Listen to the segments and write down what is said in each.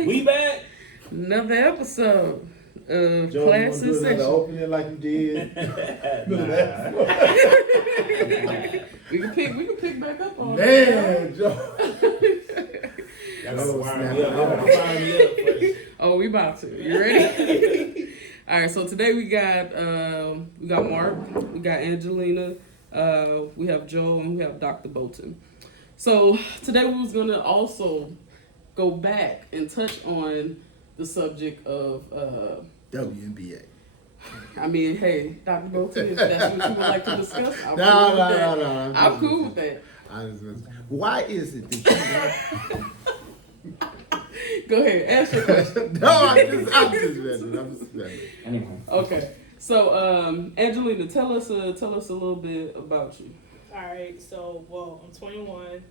right. We back. Another episode of Joe, Class you in want to do another Session. opening like you did? We can pick back up on Man, Joe. Y'all gotta Oh, wire snap. me up. Y'all gotta fire me up first. Oh, we about to. You ready? All right. So today we got Mark, we got Angelina, we have Joe, and we have Dr. Bolton. So today we was gonna also go back and touch on the subject of WNBA. I mean, hey, Dr. Bolton, if that's what you would like to discuss, I'm No. I'm cool with that. Why is it that you Go ahead, ask your question. No, I'm just messing. Anyway. Okay, so Angelina, tell us a little bit about you. All right, so I'm 21.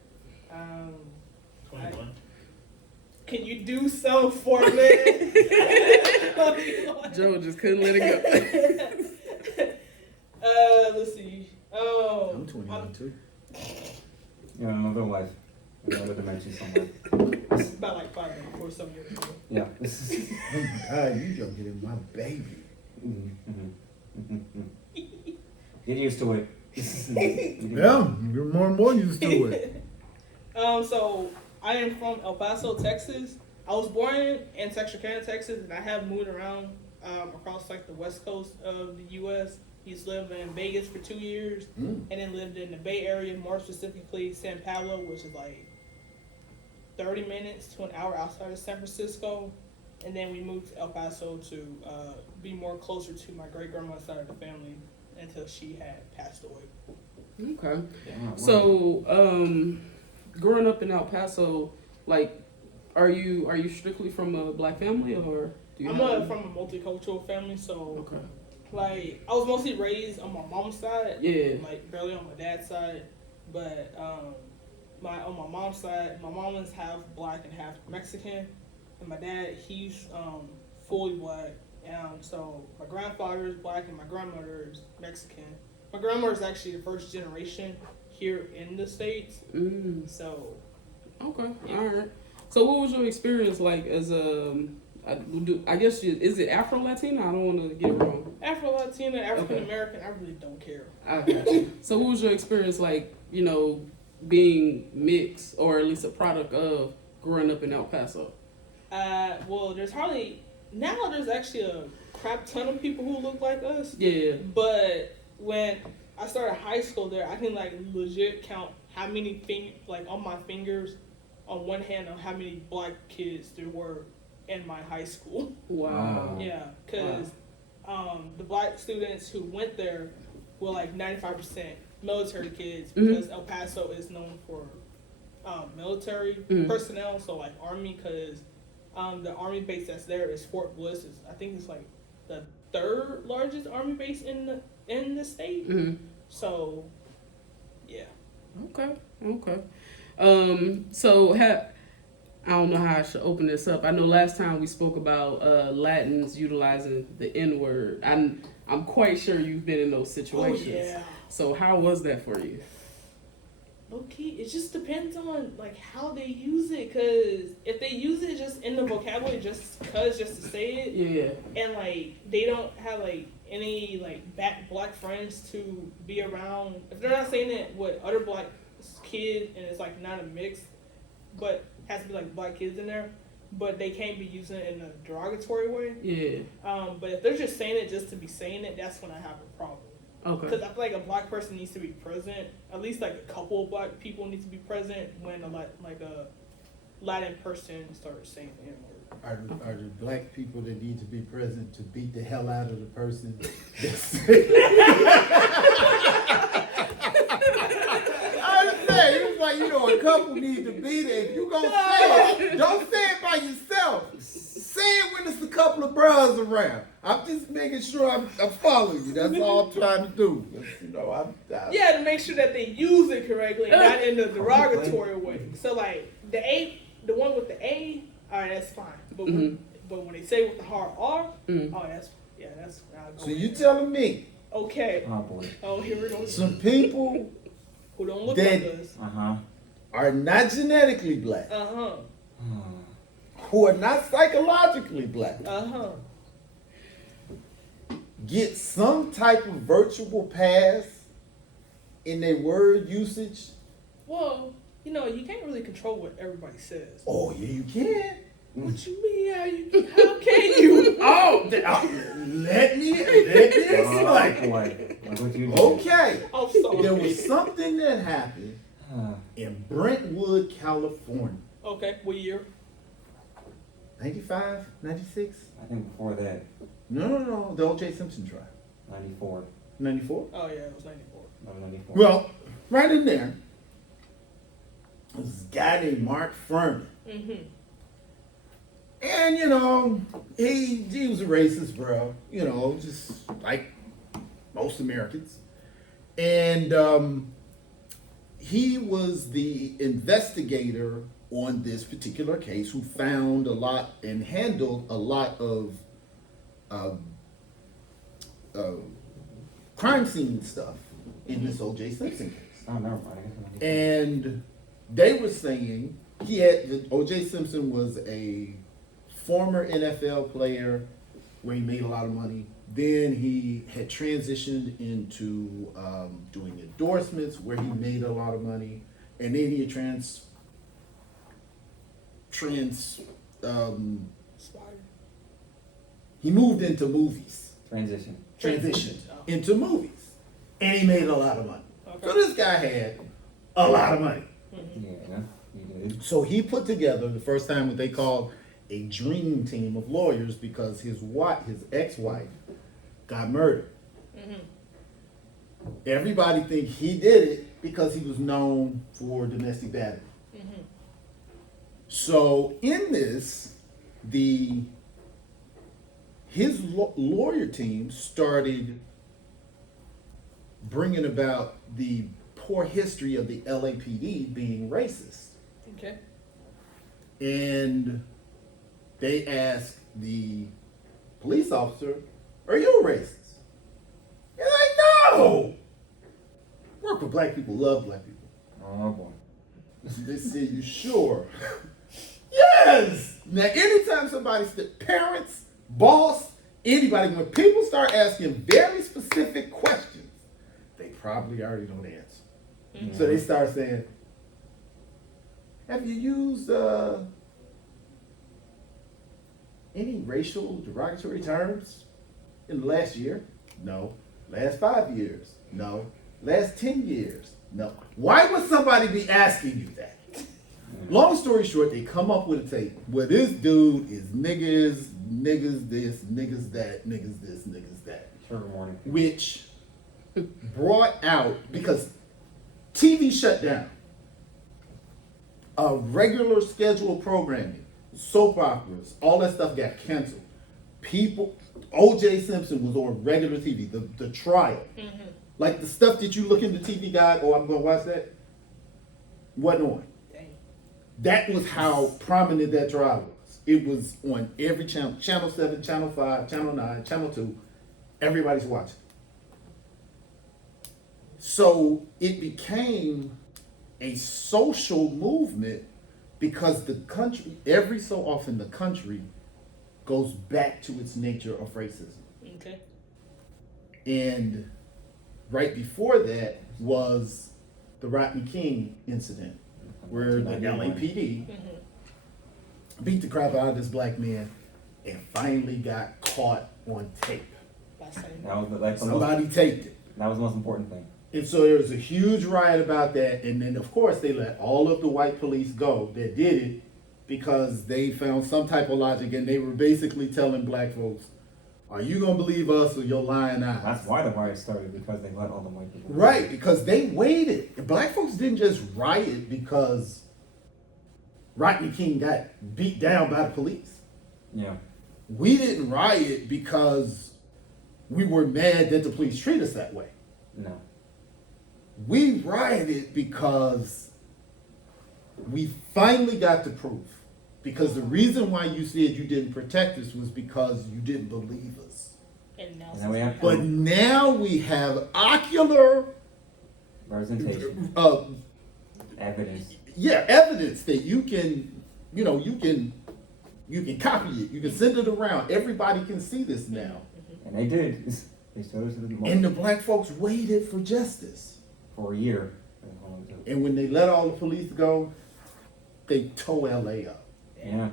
21. Can you do so for me? Joe just couldn't let it go. Let's see. Oh, I'm 21 too. Yeah, another life. Another dimension somewhere. It's about like 5 minutes or some years ago. Yeah. This is. Oh my God, you don't get in my baby. Get used to it. Yeah, you're more and more used to it. So I am from El Paso, Texas. I was born in Texarkana, Texas, and I have moved around across like the west coast of the U.S. He's lived in Vegas for 2 years, and then lived in the Bay Area, more specifically San Pablo, which is like 30 minutes to an hour outside of San Francisco. And then we moved to El Paso to be more closer to my great-grandma's side of the family until she had passed away. Okay, Yeah, so growing up in El Paso, like, are you strictly from a black family, or do you? I'm from a multicultural family, so Okay. like I was mostly raised on my mom's side, Yeah. like barely on my dad's side, but on my mom's side, my mom is half black and half Mexican, and my dad, he's fully black. So my grandfather is black and my grandmother is Mexican. My grandmother is actually the first generation here in the States. So Okay. Yeah. All right. So what was your experience like as I guess is it Afro Latina? I don't want to get it wrong. Afro Latina, African American, I really don't care. I got you. So what was your experience like? Being mixed, or at least a product of growing up in El Paso. Well, there's actually a crap ton of people who look like us. Yeah. But when I started high school there, I can like legit count how many on my fingers, on one hand, on how many black kids there were in my high school. Wow. Yeah, because the black students who went there were like 95% military kids, because El Paso is known for military personnel, so like Army, because the Army base that's there is Fort Bliss. I think it's like the third largest Army base in the state. So, yeah. Okay. So I don't know how I should open this up. I know last time we spoke about Latins utilizing the N-word. I'm quite sure you've been in those situations. Oh, yeah. So how was that for you? Okay, it just depends on like how they use it, because if they use it just in the vocabulary just to say it, Yeah. and like they don't have like any like black friends to be around, if they're not saying it with other black kids and it's like not a mix, but has to be like black kids in there, but they can't be using it in a derogatory way. Yeah. But if they're just saying it just to be saying it, that's when I have a problem. Okay. Because I feel like a black person needs to be present. At least like a couple of black people need to be present when a Latin person starts saying the N-word. Are the black people that need to be present to beat the hell out of the person? I understand. It's like, a couple need to be there. If you gonna say it, don't say it by yourself. Say it when it's a couple of bros around. I'm just making sure I'm following you. That's all I'm trying to do. Yeah, to make sure that they use it correctly and not in the derogatory way. So like the one with the A, all right, that's fine. But when they say with the hard R, that's. So you telling me? Okay. Oh boy. Oh, here we go. Some people who don't look like us are not genetically black, who are not psychologically black Uh-huh. get some type of virtual pass in their word usage? Well, you know, you can't really control what everybody says. Oh, yeah, you can. What you mean? How can you? Let me explain. Boy, look what you did. Okay. I'm sorry. There was something that happened in Brentwood, California. Okay, what year? 95, 96? I think before that, No. The O.J. Simpson trial. 94. 94? Oh yeah, it was 94. No, 94. Well, right in there, was this guy named Mark Furman. Mm-hmm. And, you know, he was a racist, bro. You know, just like most Americans. And he was the investigator on this particular case who found a lot and handled a lot of crime scene stuff in this O.J. Simpson case. Oh, never mind. I guess 94. And they were saying O.J. Simpson was a former NFL player where he made a lot of money. Then he had transitioned into doing endorsements where he made a lot of money. And then he had he moved into movies. Transitioned into movies. And he made a lot of money. Okay. So this guy had a lot of money. Yeah, he did. So he put together the first time what they called a dream team of lawyers because his ex-wife got murdered. Mm-hmm. Everybody think he did it because he was known for domestic battery. Mm-hmm. So in this, his lawyer team started bringing about the poor history of the LAPD being racist. Okay. And they asked the police officer, "Are you a racist?" He's like, "No! Work with black people, love black people." Oh, boy. They said, "You sure?" Yes! Now, anytime somebody said parents, boss, anybody, when people start asking very specific questions, they probably already know the answer. Mm-hmm. So they start saying, "Have you used any racial derogatory terms in the last year?" No. Last 5 years? No. Last 10 years? No. Why would somebody be asking you that? Long story short, they come up with a tape where this dude is niggas this, niggas that, niggas this, niggas that. Trigger warning. Which brought out, because TV shut down. Regular scheduled programming, soap operas, all that stuff got canceled. O.J. Simpson was on regular TV, the trial. Mm-hmm. Like the stuff that you look in the TV guide, oh, I'm going to watch that, wasn't on. Dang. That was how prominent that trial was. It was on every channel, Channel 7, Channel 5, Channel 9, Channel 2. Everybody's watching. So it became a social movement because the country, every so often the country goes back to its nature of racism. Okay. And right before that was the Rodney King incident, where the LAPD Mm-hmm. beat the crap out of this black man and finally got caught on tape. By saying That was like Somebody taped it. that was the most important thing. And so there was a huge riot about that. And then, of course, they let all of the white police go that did it because they found some type of logic. And they were basically telling black folks, are you going to believe us or your lying eyes? That's why the riot started, because they let all the white people. Right, because they waited. Black folks didn't just riot because Rodney King got beat down by the police. Yeah. We didn't riot because we were mad that the police treat us that way. No. We rioted because we finally got the proof. Because the reason why you said you didn't protect us was because you didn't believe us. And now, And then we have But now we have ocular, representation, uh, evidence. evidence that you can You can copy it. You can send it around. Everybody can see this now. And they did. They showed us the And the black folks waited for justice. for a year. And when they let all the police go, they tore LA up. Yeah.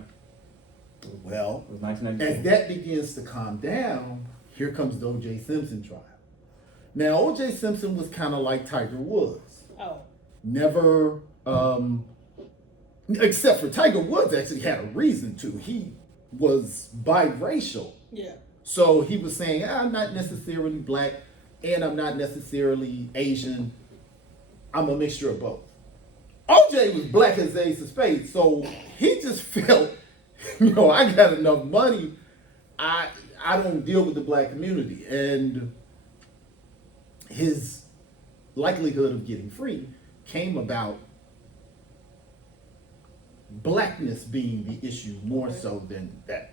Well, It was as 1994. that begins to calm down, here comes the O.J. Simpson trial. Now, O.J. Simpson was kind of like Tiger Woods. Oh. Never, except for Tiger Woods actually had a reason to. He was biracial. Yeah. So he was saying, I'm not necessarily black and I'm not necessarily Asian. I'm a mixture of both. OJ was black as ace of spades, so he just felt, I got enough money. I don't deal with the black community. And his likelihood of getting free came about blackness being the issue more so than that.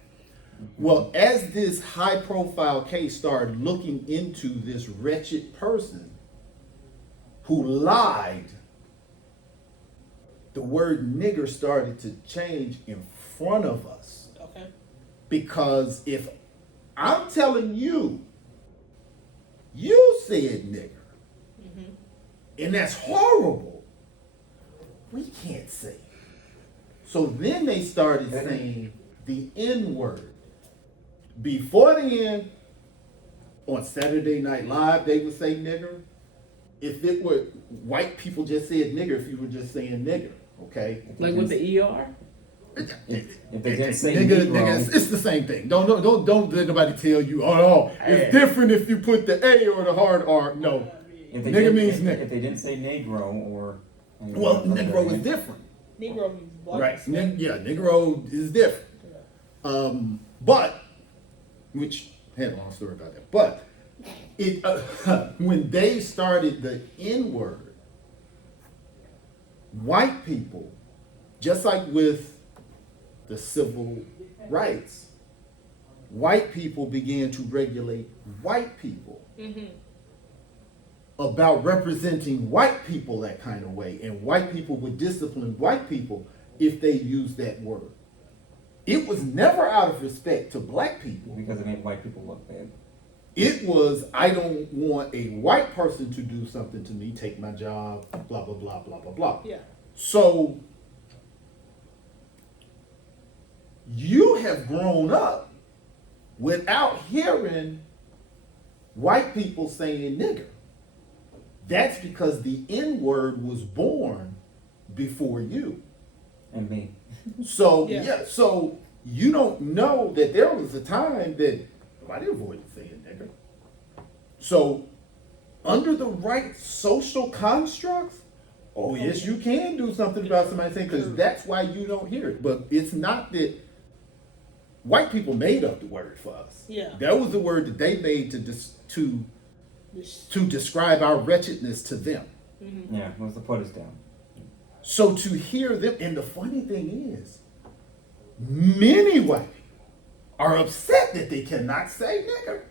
Well, as this high profile case started looking into this wretched person who lied, the word nigger started to change in front of us. Okay. Because if I'm telling you, you said nigger, and that's horrible, we can't say it. So then they started saying the N word. Before the end, on Saturday Night Live, they would say nigger. If it were white people just said nigger, if you were just saying nigger, okay? Like with the ER? If they didn't say Nigga, Negro, it's the same thing. Don't let nobody tell you, oh no, it's different if you put the A or the hard R. No. if they Nigga didn't- means if, nigga. If they didn't say Negro or Well, Negro is different. Negro means black. Right. Negro is different. But, which I had a long story about that. But it when they started the N word, white people, just like with the civil rights, white people began to regulate white people about representing white people that kind of way, and white people would discipline white people if they used that word. It was never out of respect to black people. because it made white people look bad. It was, I don't want a white person to do something to me, take my job, blah, blah, blah, blah, blah, blah. Yeah. So, you have grown up without hearing white people saying nigger. That's because the N word was born before you. And me. So Yeah. so you don't know that there was a time that nobody avoided saying nigger. So under the right social constructs, oh yes, you can do something about somebody saying, because that's why you don't hear it. But it's not that white people made up the word for us. Yeah. That was the word that they made to describe our wretchedness to them. Yeah, was to put us down. So to hear them, and the funny thing is, many white people are upset that they cannot say nigger.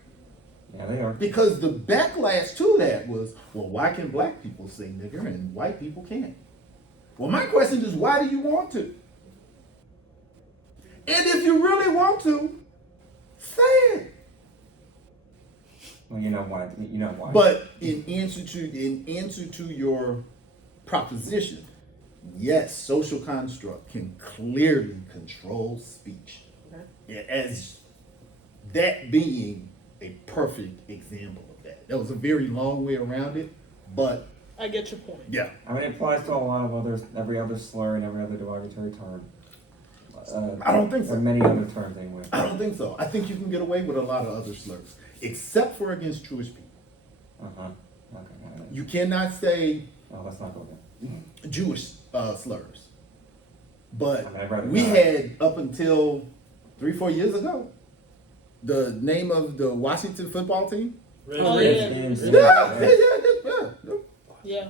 Yeah, they are. Because the backlash to that was, well, why can black people say nigger and white people can't? Well, my question is, why do you want to? And if you really want to, say it. Well, you know why. You know why. But in answer to your proposition, yes, social construct can clearly control speech. As that being a perfect example of that. That was a very long way around it, but I get your point. yeah. I mean, it applies to a lot of others, every other slur and every other derogatory term. I don't think so. And many other terms anyway. I don't think so. I think you can get away with a lot of other slurs, except for against Jewish people. Uh-huh. Okay. You cannot say No, let's not go there. Jewish slurs. But I mean, I'd rather we not. had, up until 3-4 years ago, the name of the Washington football team. Oh, Redskins, Yeah. Yeah.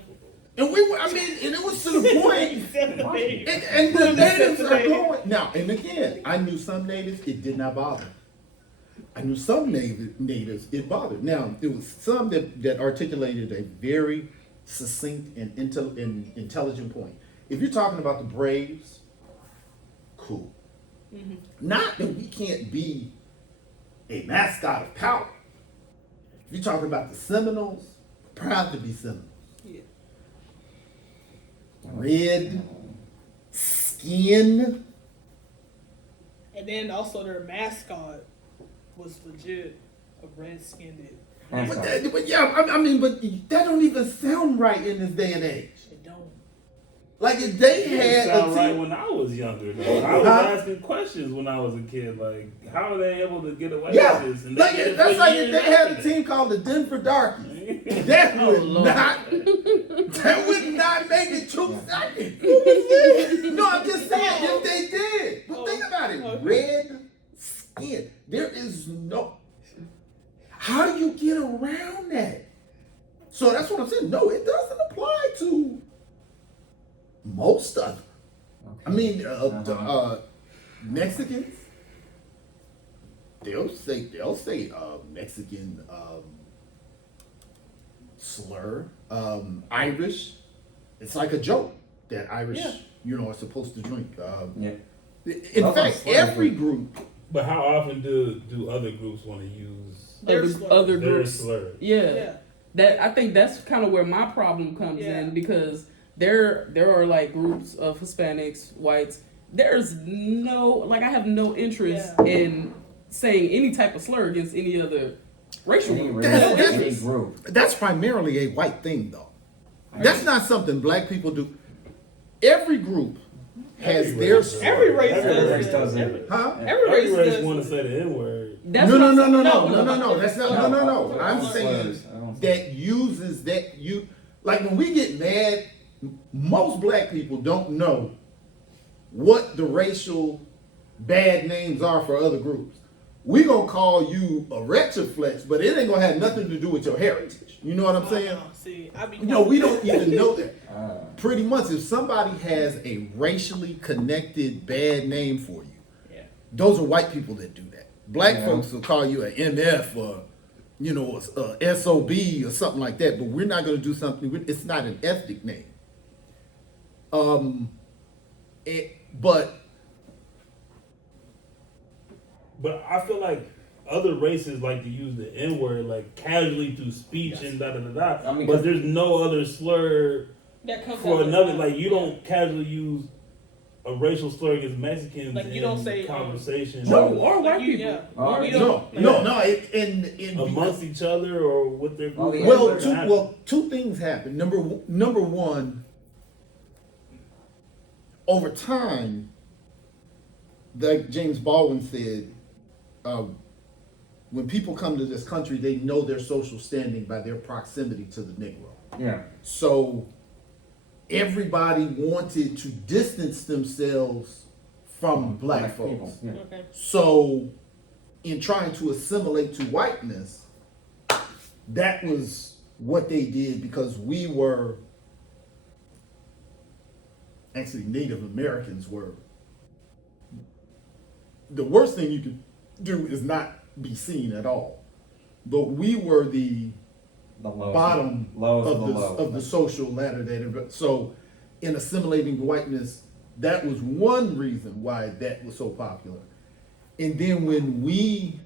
And we were, and it was to the point, and the natives are going, now, and again, I knew some natives, it did not bother. I knew some natives, it bothered. Now, there was some that articulated a very succinct and intelligent point. If you're talking about the Braves, cool. Not that we can't be a mascot of power. If you're talking about the Seminoles, proud to be Seminoles. Yeah. Red skin. And then also their mascot was legit a red-skinned. Mascot. But yeah, I mean, but that don't even sound right in this day and age. It don't. Like if they It had sound a right team, when I was younger. Though. I was Huh? asking questions when I was a kid, like how are they able to get away yeah, with this? And like they did it that's for like if years they had a after team called the Denver Darkies. that. That Oh, would Lord. that would not make it 2 seconds. No, I'm just saying if they did. But think about it. Okay. Red skin. There is no. How do you get around that? So that's what I'm saying. No, it doesn't apply to most of them. I mean, Mexicans. They'll say Mexican slur. Irish. It's like a joke that Irish, Yeah. are supposed to drink. Yeah. In Those are fact, slurs. every group. But how often do other groups want to use Their Other, slur. other their groups. slurs? Yeah. Yeah. That I think that's kind of where my problem comes Yeah. in because there are like groups of Hispanics, whites. There's no like I have no interest Yeah. in saying any type of slur against any other racial Any group. race, That's- No any interest. group. That's primarily a white thing, though. That's not something black people do. Every group has their race slur. Every race Every does race it. does it. Every- Huh? Every race Every race does want it. to say the N word. That's No, what no, I'm no, saying. no, no. That's not. No. I'm Slurs. saying I don't- that uses that you like when we get mad. Most black people don't know what the racial bad names are for other groups. We gonna call you a retroflex, but it ain't gonna have nothing to do with your heritage. You know what I'm saying? See, I be. No, we don't even know that. Ah. Pretty much, if somebody has a racially connected bad name for you, Yeah. those are white people that do that. Black Yeah. folks will call you an MF or, a SOB or something like that. But we're not going to do something. It's not an ethnic name. But But I feel like other races like to use the N word like casually through speech and da da da da. I mean, but 'cause- there's no other slur That comes for out of another. their Like you mouth. don't casually use a racial slur against Mexicans Like, you in don't say, conversation No, or or white Like you- people. Yeah. Oh, We yeah. don't- no. In amongst each other or with their Oh, group. the well, N-word two things happen. Number one, over time, like James Baldwin said, when people come to this country, they know their social standing by their proximity to the Negro. Yeah. So everybody wanted to distance themselves from black folks. people, yeah. Okay. So, in trying to assimilate to whiteness, that was what they did because we were actually Native Americans were. The worst thing you could do is not be seen at all. But we were the The lowest, bottom lowest of of the, the low. of the social ladder. So, in assimilating to whiteness, that was one reason why that was so popular. And then when we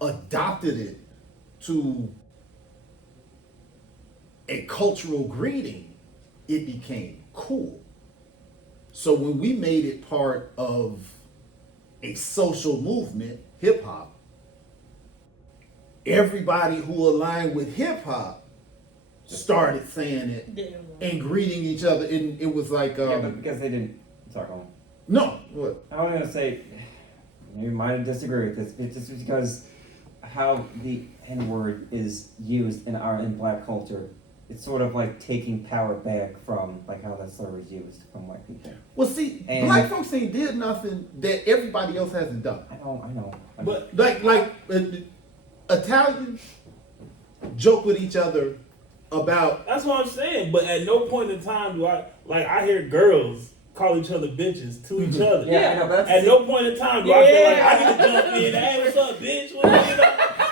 adopted it to a cultural greeting, it became cool. So when we made it part of a social movement, hip hop, everybody who aligned with hip hop started saying it Didn't work. and greeting each other. And it was like, Yeah, but because they didn't. Sorry, hold on. no, what? I was gonna say, you might disagree with this. It's just because how the N word is used in black culture. It's sort of like taking power back from like how that slur is used from white people. Well, see, And- black folks ain't did nothing that everybody else hasn't done. I know. But Like Italians joke with each other about. that's what I'm saying. But at no point in time do I hear girls call each other bitches to each other. yeah, I know. But that's At no point in time do I feel like I Yeah. need to jump in. Hey, what's up, bitch? What,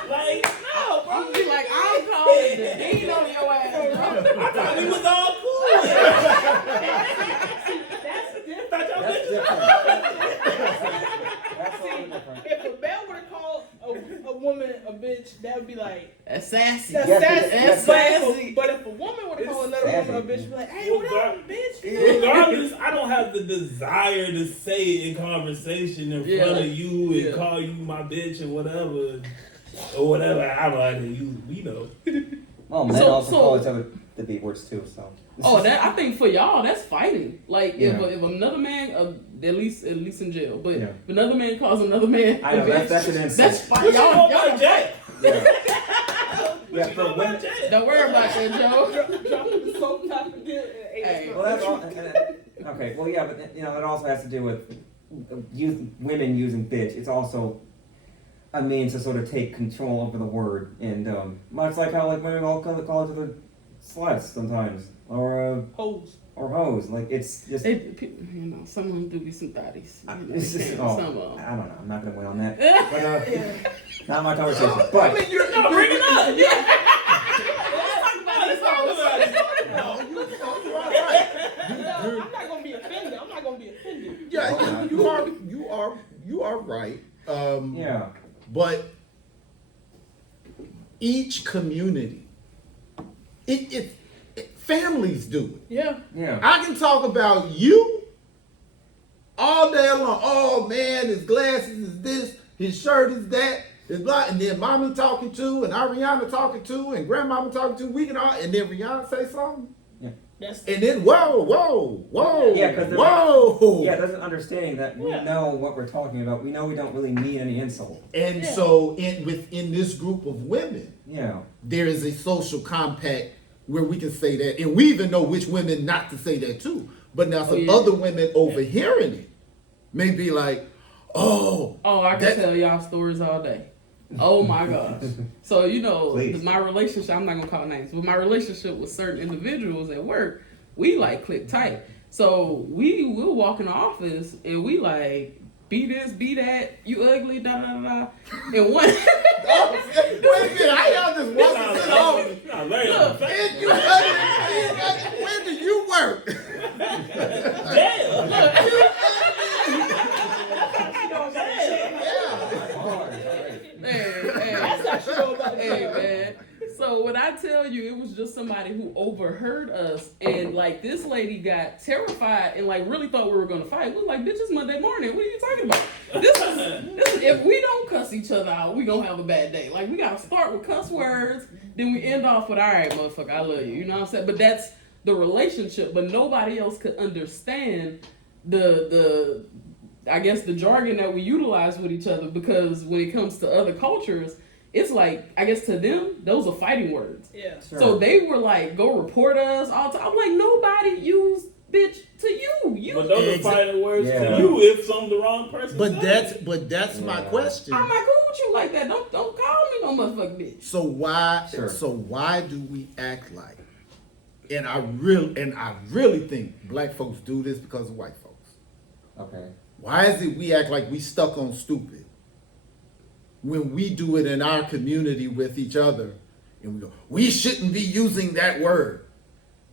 like, no, bro. You be like, I'm calling the dean on your ass, bro. I thought we was all cool. That's I thought y'all That's different. That's totally different. If a man were to call a woman a bitch, that would be like That's sassy. that's Yeah, sassy. that's But sassy. but if a woman were to call another sassy. woman a bitch, be like, hey, what up, bitch? Regardless, I don't have the desire to say it in conversation in front of you and call you my bitch and whatever. Or whatever. I don't know how to use, you know. Well, men So- also so- call each other the B words too, so. Oh, that I think for y'all that's fighting. Like Yeah. if another man, at least in jail, but Yeah. if another man calls another man, I know, a bitch, that's an insult. that's fight. What you know Y'all about Jay? Yeah. What Yeah, you for know about women. Jay? don't worry about that, Joe. Dropping the soap top again. Hey. Well, that's all. Okay, well, yeah, but you know, it also has to do with women using bitch. It's also a means to sort of take control over the word, and much like how like women all call each other sluts sometimes, or Hoes. hoes. Like it's just. Some of them do be some thotties. It's just Some of I them. don't know. I'm not gonna win on that. But not my conversation. I But mean, you're No, bring it up. Let's talk about it. No, you are right. No, I'm not gonna be offended. I'm not gonna be offended. Yeah, you are right. yeah, But each community, families do it. Yeah. yeah. I can talk about you all day long. Oh man, his glasses is this, his shirt is that, his blah, and then mommy talking to, and Ariana talking to, and grandmama talking to. We can all, and then Rihanna say something, That's and then whoa, Yeah, 'cause there's whoa. Yeah, there's an understanding that we Yeah. know what we're talking about. We know we don't really mean any insult. And Yeah. so within this group of women, Yeah. there is a social compact where we can say that, and we even know which women not to say that to. But now some yeah. other women overhearing it may be like, oh, Oh, I can That- tell y'all stories all day. Oh my gosh. So, Please. my relationship, I'm not going to call names, but my relationship with certain individuals at work, we like click tight. So we'll walk in the office and we like, be this, be that, you ugly, da da da da. And one, wait a minute, I y'all just walking to the office. Nah, very on And you ugly, where do you work? hey, That's not true about hey man. So when I tell you, it was just somebody who overheard us, and like this lady got terrified and like really thought we were gonna fight. We was like, "Bitch, it's Monday morning. What are you talking about? This is if we don't cuss each other out, we gonna have a bad day. Like we gotta start with cuss words, then we end off with, all right, motherfucker, I love you. You know what I'm saying? But that's the relationship. But nobody else could understand the I guess the jargon that we utilize with each other, because when it comes to other cultures, it's like, I guess to them, those are fighting words. Yeah. Sure. So they were like, go report us all the time. I'm like, nobody used bitch to you. You. But those are fighting words Yeah. to you if some the wrong person said But that's my Yeah. question. I'm not cool with you like that. Don't call me no motherfucking bitch. So why? Sure. So why do we act like? And I really think black folks do this because of white folks. Okay. Why is it we act like we stuck on stupid when we do it in our community with each other, and we go, we shouldn't be using that word.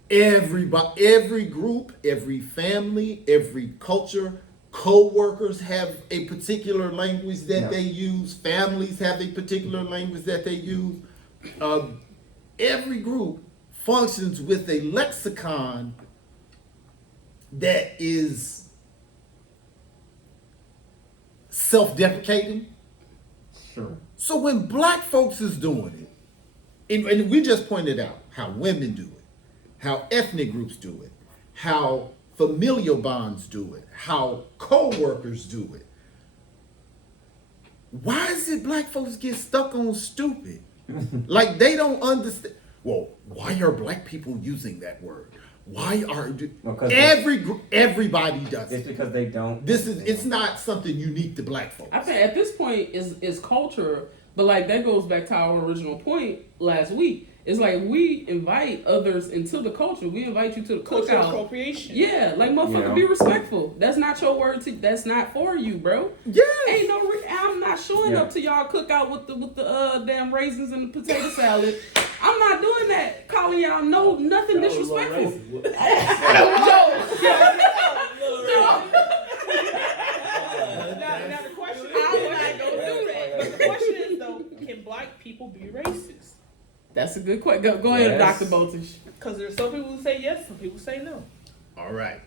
Everybody, every group, every family, every culture, co-workers have a particular language that Yeah. they use. Families have a particular language that they use. Every group functions with a lexicon that is self-deprecating. Sure. So when black folks is doing it, and we just pointed out how women do it, how ethnic groups do it, how familial bonds do it, how co-workers do it. Why is it black folks get stuck on stupid? Like they don't understand. Well, why are black people using that word? Why are Because everybody does It's it? because they don't. It's not something unique to black folks. I think at this point is culture, but like that goes back to our original point last week. It's like we invite others into the culture. We invite you to the Cultural cookout. appropriation. Yeah, like motherfucker, Yeah. be respectful. That's not your word. That's not for you, bro. Yes. Ain't no. I'm not showing Yeah. up to y'all cookout with the damn raisins and the potato salad. I'm not doing that. Calling y'all nothing That was a little disrespectful. racist. Joe, That's a good question. Go ahead, Yes. Dr. Bolton. Because there's some people who say yes, some people say no. All right.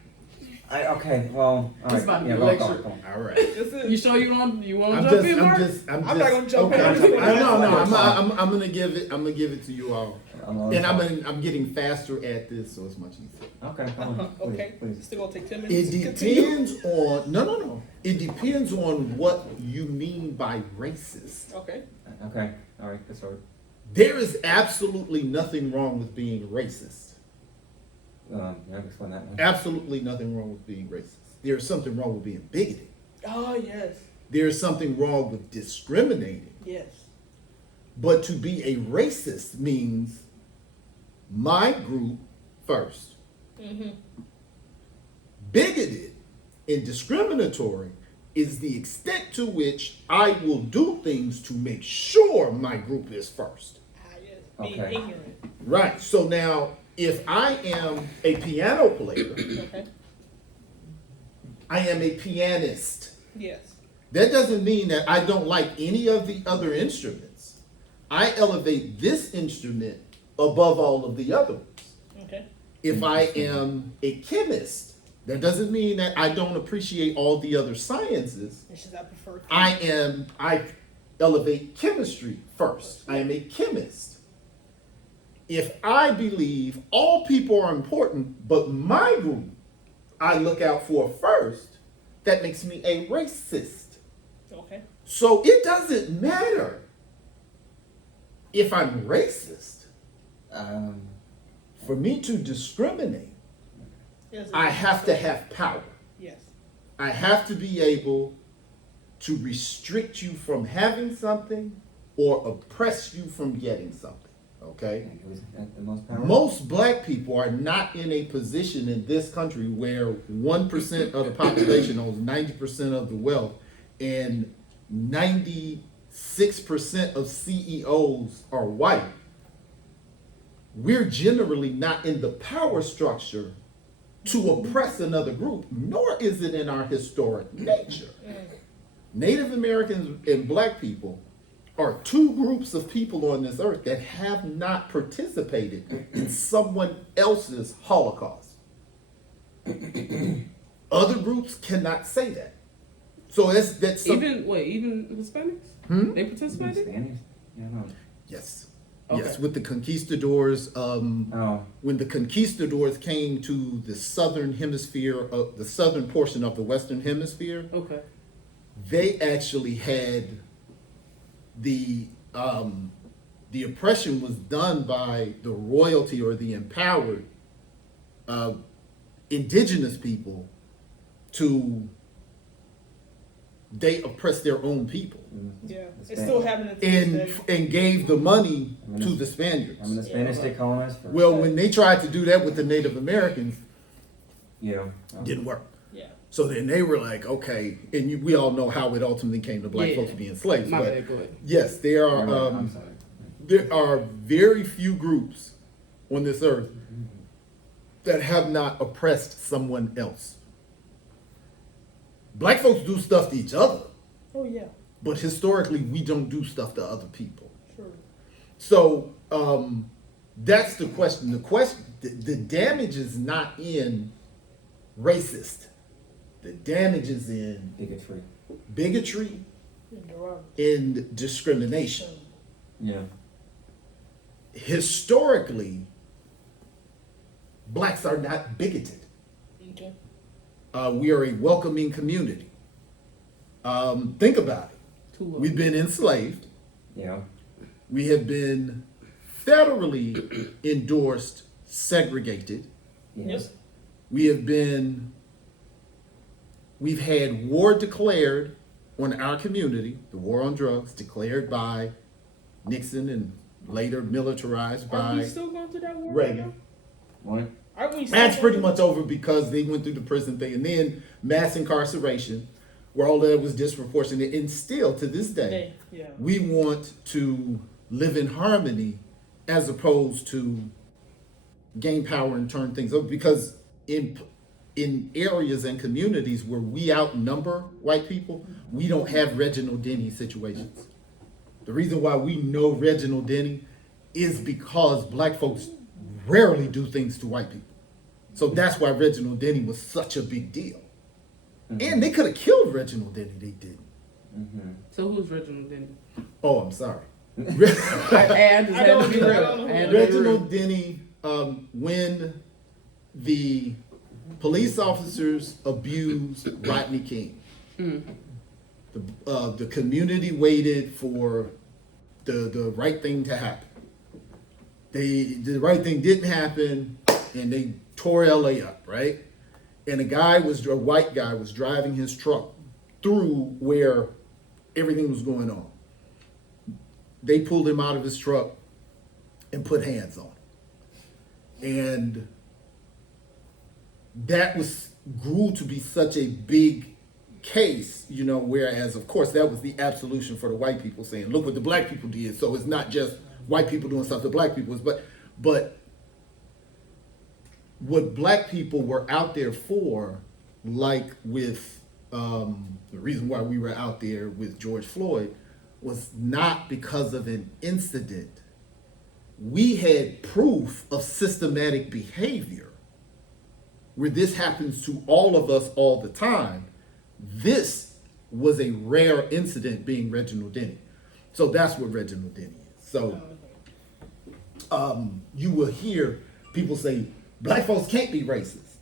Okay, well, all It's about right. to Yeah, be go, a go, lecture. go. All right. This is, You sure you want to I'm jump in, just, Mark? I'm not gonna jump in. okay. I'm just gonna I'm gonna give it to you all, and I'm getting faster at this, so it's much easier. Okay, come on. Please, okay, please. still gonna take 10 minutes. It depends on no. It depends on what you mean by racist. Okay. Okay, all right, that's all right. There is absolutely nothing wrong with being racist. Yeah, explain that one. Absolutely nothing wrong with being racist. There is something wrong with being bigoted. Oh yes, There is something wrong with discriminating. yes. But to be a racist means my group first. Mm-hmm. Bigoted and discriminatory is the extent to which I will do things to make sure my group is first. Ah yes. Being Okay. ignorant. Right. So now, if I am a piano player, Okay. I am a pianist. Yes. That doesn't mean that I don't like any of the other instruments. I elevate this instrument above all of the other ones. Okay. If I am a chemist, that doesn't mean that I don't appreciate all the other sciences. It's just I prefer. I elevate chemistry first. I am a chemist. If I believe all people are important, but my group I look out for first, that makes me a racist. Okay. So it doesn't matter if I'm racist. For me to discriminate, Yes, I have to have power. Yes. I have to be able to restrict you from having something or oppress you from getting something. Okay? It was at the most power. Most black people are not in a position in this country where 1% of the population owns 90% of the wealth and 96% of CEOs are white. We're generally not in the power structure to oppress another group, nor is it in our historic nature. Native Americans and black people are two groups of people on this earth that have not participated in someone else's Holocaust. Other groups cannot say that. So that's Even Hispanics? They participated? Spanish? Yeah, no. yes. Okay. Yes, with the conquistadors, Oh, when the conquistadors came to the southern hemisphere, the southern portion of the western hemisphere, Okay. they actually had the oppression was done by the royalty or the empowered indigenous people they oppressed their own people Yeah. The It's still happening to and this day. and gave the money to the Spaniards. I mean, the Spanish did colonize first. Well, when they tried to do that with the Native Americans, Yeah. didn't work. Yeah. So then they were like, okay, and we all know how it ultimately came to black Yeah. folks being slaves. My but bad, go ahead. yes, there are I'm sorry. there are very few groups on this earth that have not oppressed someone else. Black folks do stuff to each other, Oh yeah. but historically we don't do stuff to other people. Sure. So that's the question. The damage is not in racist. The damage is in Bigotry. bigotry Derogatory. and discrimination. Yeah. Historically, blacks are not bigoted. Okay. We are a welcoming community. Think about it. Two of We've been enslaved. Yeah. We have been federally endorsed segregated. Yes. We've had war declared on our community, the war on drugs declared by Nixon and later militarized Are we by still going through that war? Reagan. right now? What? Aren't we? Still That's going pretty through- much over because they went through the prison thing and then mass incarceration, where all of that was disproportionate. And still to this day, Yeah. we want to live in harmony as opposed to gain power and turn things over, because in areas and communities where we outnumber white people, we don't have Reginald Denny situations. The reason why we know Reginald Denny is because black folks rarely do things to white people. So that's why Reginald Denny was such a big deal. And they could have killed Reginald Denny, they didn't. So who's Reginald Denny? Oh, I'm sorry. I just had to be real. I had to be real. Reginald Denny, when the police officers abused Rodney King, the community waited for the right thing to happen. The right thing didn't happen, and they tore LA up, right? And a white guy was driving his truck through where everything was going on. They pulled him out of his truck and put hands on him. And that grew to be such a big case, whereas of course that was the absolution for the white people, saying, look what the black people did. So it's not just white people doing stuff to black people, but what black people were out there for, like with the reason why we were out there with George Floyd, was not because of an incident. We had proof of systematic behavior where this happens to all of us all the time. This was a rare incident, being Reginald Denny. So that's what Reginald Denny is. So you will hear people say, black folks can't be racist.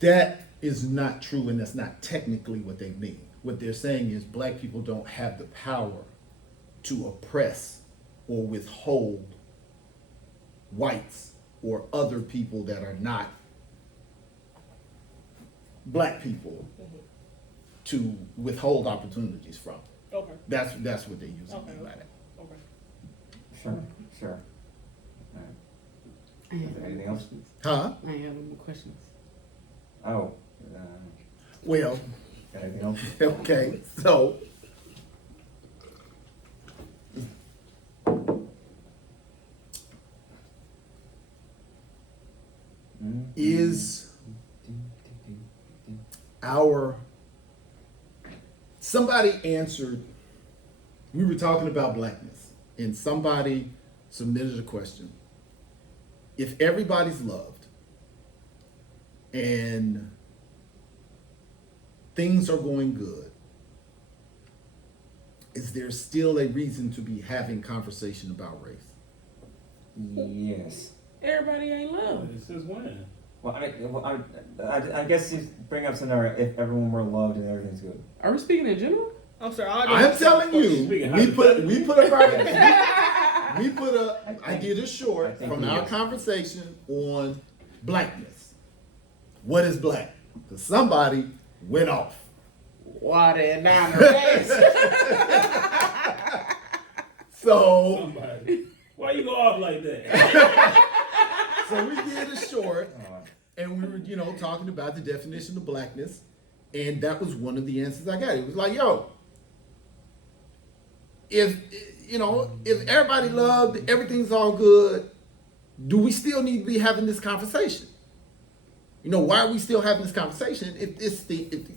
That is not true, and that's not technically what they mean. What they're saying is black people don't have the power to oppress or withhold whites or other people that are not black people to withhold opportunities from. Okay. That's what they usually mean by that. Okay. Sure. Is there anything else? Huh? I ain't have no more questions. Oh, Well, got anything else? okay, so is somebody answered, we were talking about blackness, and somebody submitted a question. If everybody's loved and things are going good, is there still a reason to be having conversation about race? Yes. Everybody ain't love. It says when. Well, I guess you bring up scenario if everyone were loved and everything's good. Are we speaking in general? I'm sorry. I'm telling you, Speaking we put I did a short from our conversation on blackness. What is black? Because somebody went off. Water and down the face. So Somebody. Why you go off like that? So we did a short, and we were, talking about the definition of blackness, and that was one of the answers I got. It was like, yo, if everybody loved, everything's all good, do we still need to be having this conversation? Why are we still having this conversation if these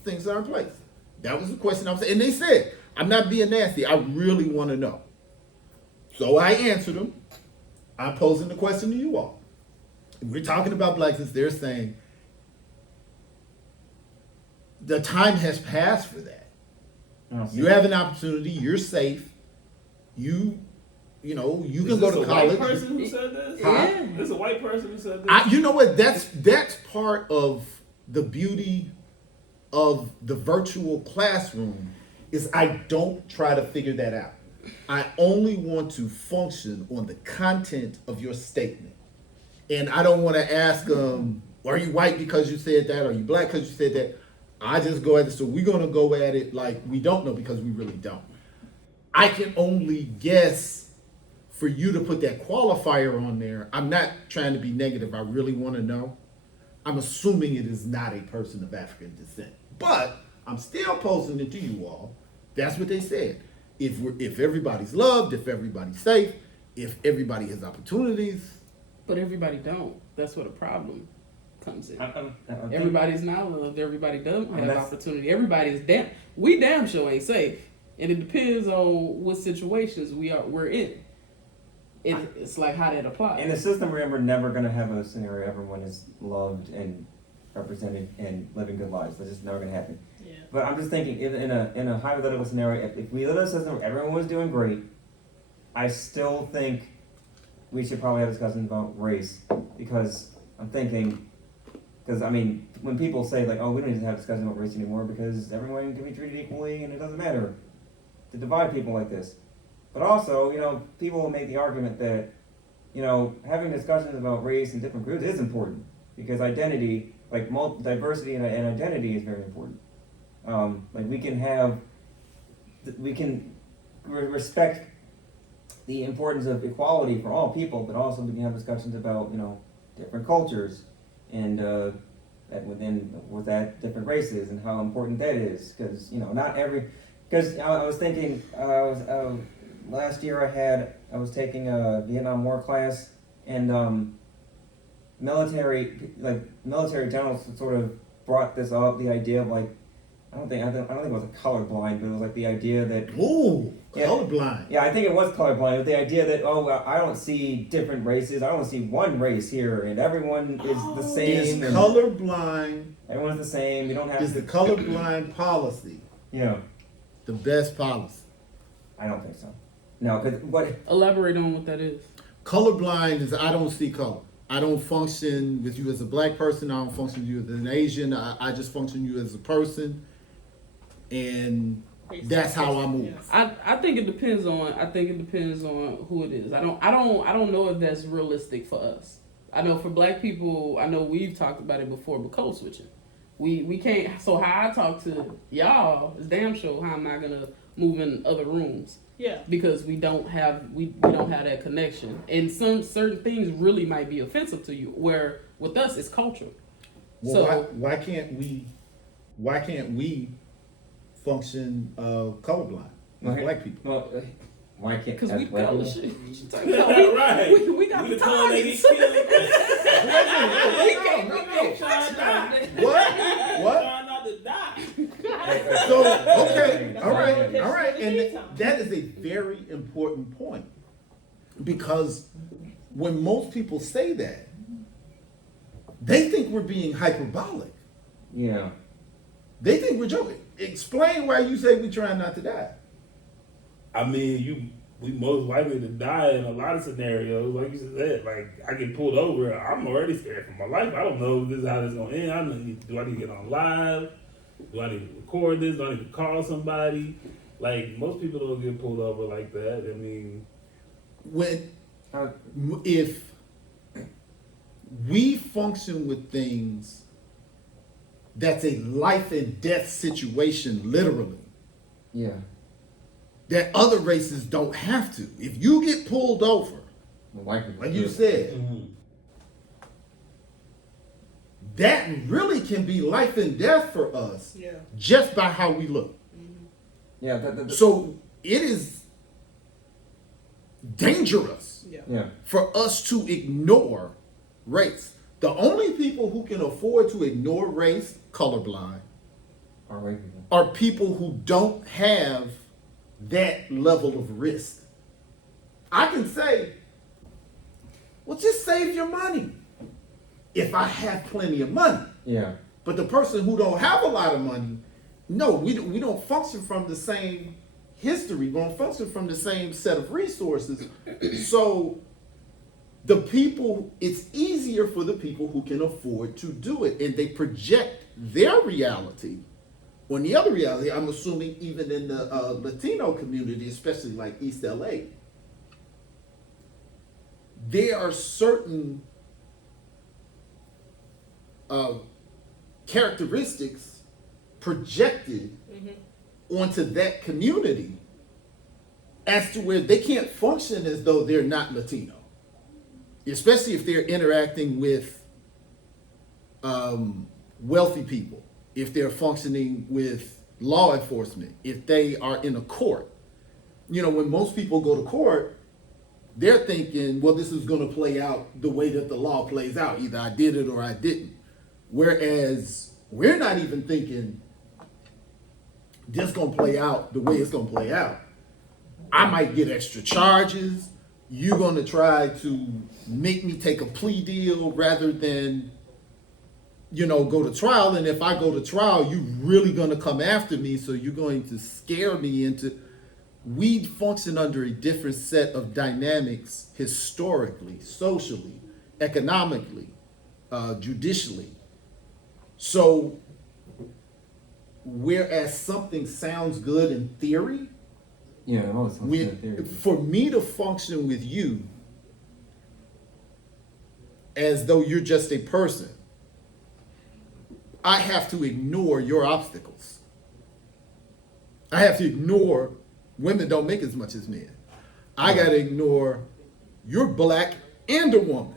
things are in place? That was the question I was saying. And they said, I'm not being nasty. I really want to know. So I answered them. I'm posing the question to you all. We're talking about blackness. They're saying the time has passed for that. You have an opportunity. You're safe. You can go to college. Is this a white person who said this? Yeah. This a white person who said this? You know what? That's part of the beauty of the virtual classroom is I don't try to figure that out. I only want to function on the content of your statement. And I don't want to ask are you white because you said that? Are you black because you said that? I just go at it. So we're going to go at it like we don't know because we really don't. I can only guess for you to put that qualifier on there. I'm not trying to be negative. I really want to know. I'm assuming it is not a person of African descent. But I'm still posing it to you all. That's what they said. If everybody's loved, if everybody's safe, if everybody has opportunities. But everybody don't. That's where the problem comes in. I Everybody's not loved. Everybody doesn't have that's- opportunity. Everybody is we damn sure ain't safe. And it depends on what situations we're in. it's like how that applies. In the system, we're never going to have a scenario everyone is loved and represented and living good lives. That's just never going to happen. Yeah. But I'm just thinking, in a hypothetical scenario, if we live in a system where everyone was doing great, I still think we should probably have discussions about race, because I'm thinking, because I mean, when people say like, oh, we don't need to have discussions about race anymore because everyone can be treated equally and it doesn't matter to divide people like this. But also, you know, people will make the argument that, you know, having discussions about race and different groups is important, because identity, like diversity and identity is very important. Like we can respect the importance of equality for all people, but also we can have discussions about, you know, different cultures and with that different races and how important that is, because, you know, not every, because I was thinking, last year I was taking a Vietnam War class, and military generals sort of brought this up, the idea of like, I don't think it was a colorblind, but it was like the idea that, Ooh, yeah, colorblind. yeah, I think it was colorblind, but the idea that, oh, well, I don't see different races, I don't see one race here, and everyone is the Is same, and colorblind, everyone's the same, you don't have is the colorblind policy yeah, the best policy? I don't think so. No, because what, Elaborate on what that is. Colorblind is I don't see color. I don't function with you as a black person. I don't function with you as an Asian. I just function with you as a person, and that's how I move. Yeah. I think it depends on who it is. I don't know if that's realistic for us. I know for black people, I know we've talked about it before, but code switching. We can't, so how I talk to y'all is damn sure how I'm not gonna move in other rooms. Yeah. Because we don't have that connection. And some certain things really might be offensive to you, where with us it's culture. Well, So why can't we function colorblind as black people? well, why can't, because we as black color people? shit. What you talking about? Right. We got the calling targets. What? Trying not to die. So okay, all right, and that is a very important point, because when most people say that, they think we're being hyperbolic. Yeah. They think we're joking. Explain why you say we're trying not to die. I mean, we most likely to die in a lot of scenarios. Like you said, like I get pulled over, I'm already scared for my life. I don't know if this is how this is gonna end. Do I need to get on live? Do I need to record this? Do I need to call somebody? Like most people don't get pulled over like that. I mean, If we function with things that's a life and death situation, literally, Yeah. that other races don't have to. If you get pulled over, White people. like you said, that really can be life and death for us Yeah. just by how we look. Yeah. So it is dangerous Yeah. Yeah. for us to ignore race. The only people who can afford to ignore race, colorblind, Are white people. are people who don't have that level of risk. I can say, well, just save your money if I have plenty of money. Yeah. But the person who don't have a lot of money, no, we don't function from the same history. We don't function from the same set of resources. So the people, it's easier for the people who can afford to do it, and they project their reality on the other reality. I'm assuming even in the Latino community, especially like East LA, there are certain characteristics projected onto that community as to where they can't function as though they're not Latino, especially if they're interacting with wealthy people, if they're functioning with law enforcement, if they are in a court. You know, when most people go to court, they're thinking, well, this is going to play out the way that the law plays out. Either I did it or I didn't. Whereas we're not even thinking this going to play out the way it's going to play out. I might get extra charges. you're going to try to make me take a plea deal rather than, go to trial. And if I go to trial, you're really going to come after me. So you're going to scare me into. We function under a different set of dynamics historically, socially, economically, judicially. So, whereas something sounds good in theory, Yeah, it always sounds good in theory. for me to function with you as though you're just a person, I have to ignore your obstacles. I have to ignore women don't make as much as men. I got to ignore you're black and a woman.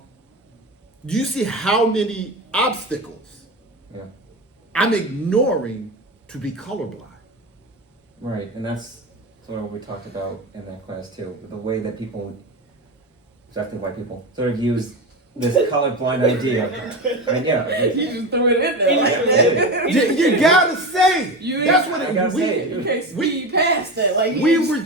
Do you see how many obstacles Yeah. I'm ignoring to be colorblind? Right, and that's sort of what we talked about in that class too. The way that people, especially white people, sort of use this colorblind idea. And yeah, You just threw it in there like that. You gotta say it. You That's ain't- what I gotta say it. You can't speed past that. Like we were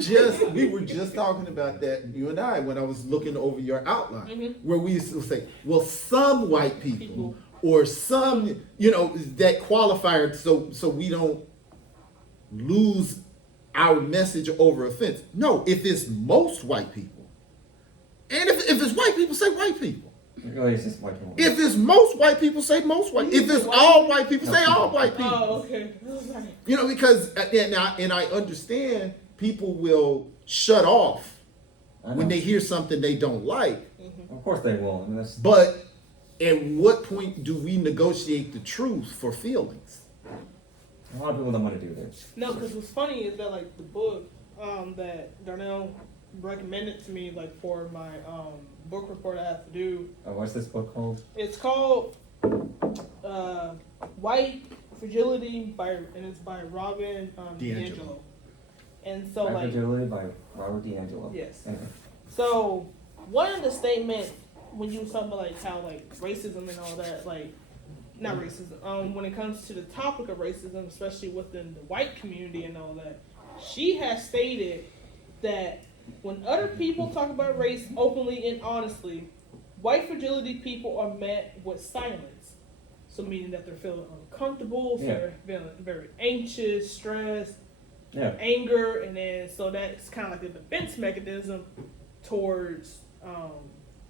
just talking about that, you and I, when I was looking over your outline, where we used to say, well, some white people or some, that qualifier, so we don't lose our message over offense. No, if it's most white people, and if it's white people, say white people. it really is just white people. If it's most white people, say most white. If it's all white people, say all white people. Oh, okay. Because and I understand people will shut off I know. when they hear something they don't like. Of course they will. I mean, that's, But at what point do we negotiate the truth for feelings? a lot of people don't want to do that. No, because what's funny is that like the book that Darnell recommended to me like for my book report I have to do. What's this book called? It's called White Fragility and it's by Robin DiAngelo. And so like Fragility by Robert DiAngelo. yes. Anyway. So one of the statements when you was talking about like how like racism and all that, like not racism, when it comes to the topic of racism, especially within the white community and all that, she has stated that when other people talk about race openly and honestly, white fragility people are met with silence. So meaning that they're feeling uncomfortable, they're feeling very anxious, stressed, Yeah. anger, and then so that's kind of like a defense mechanism towards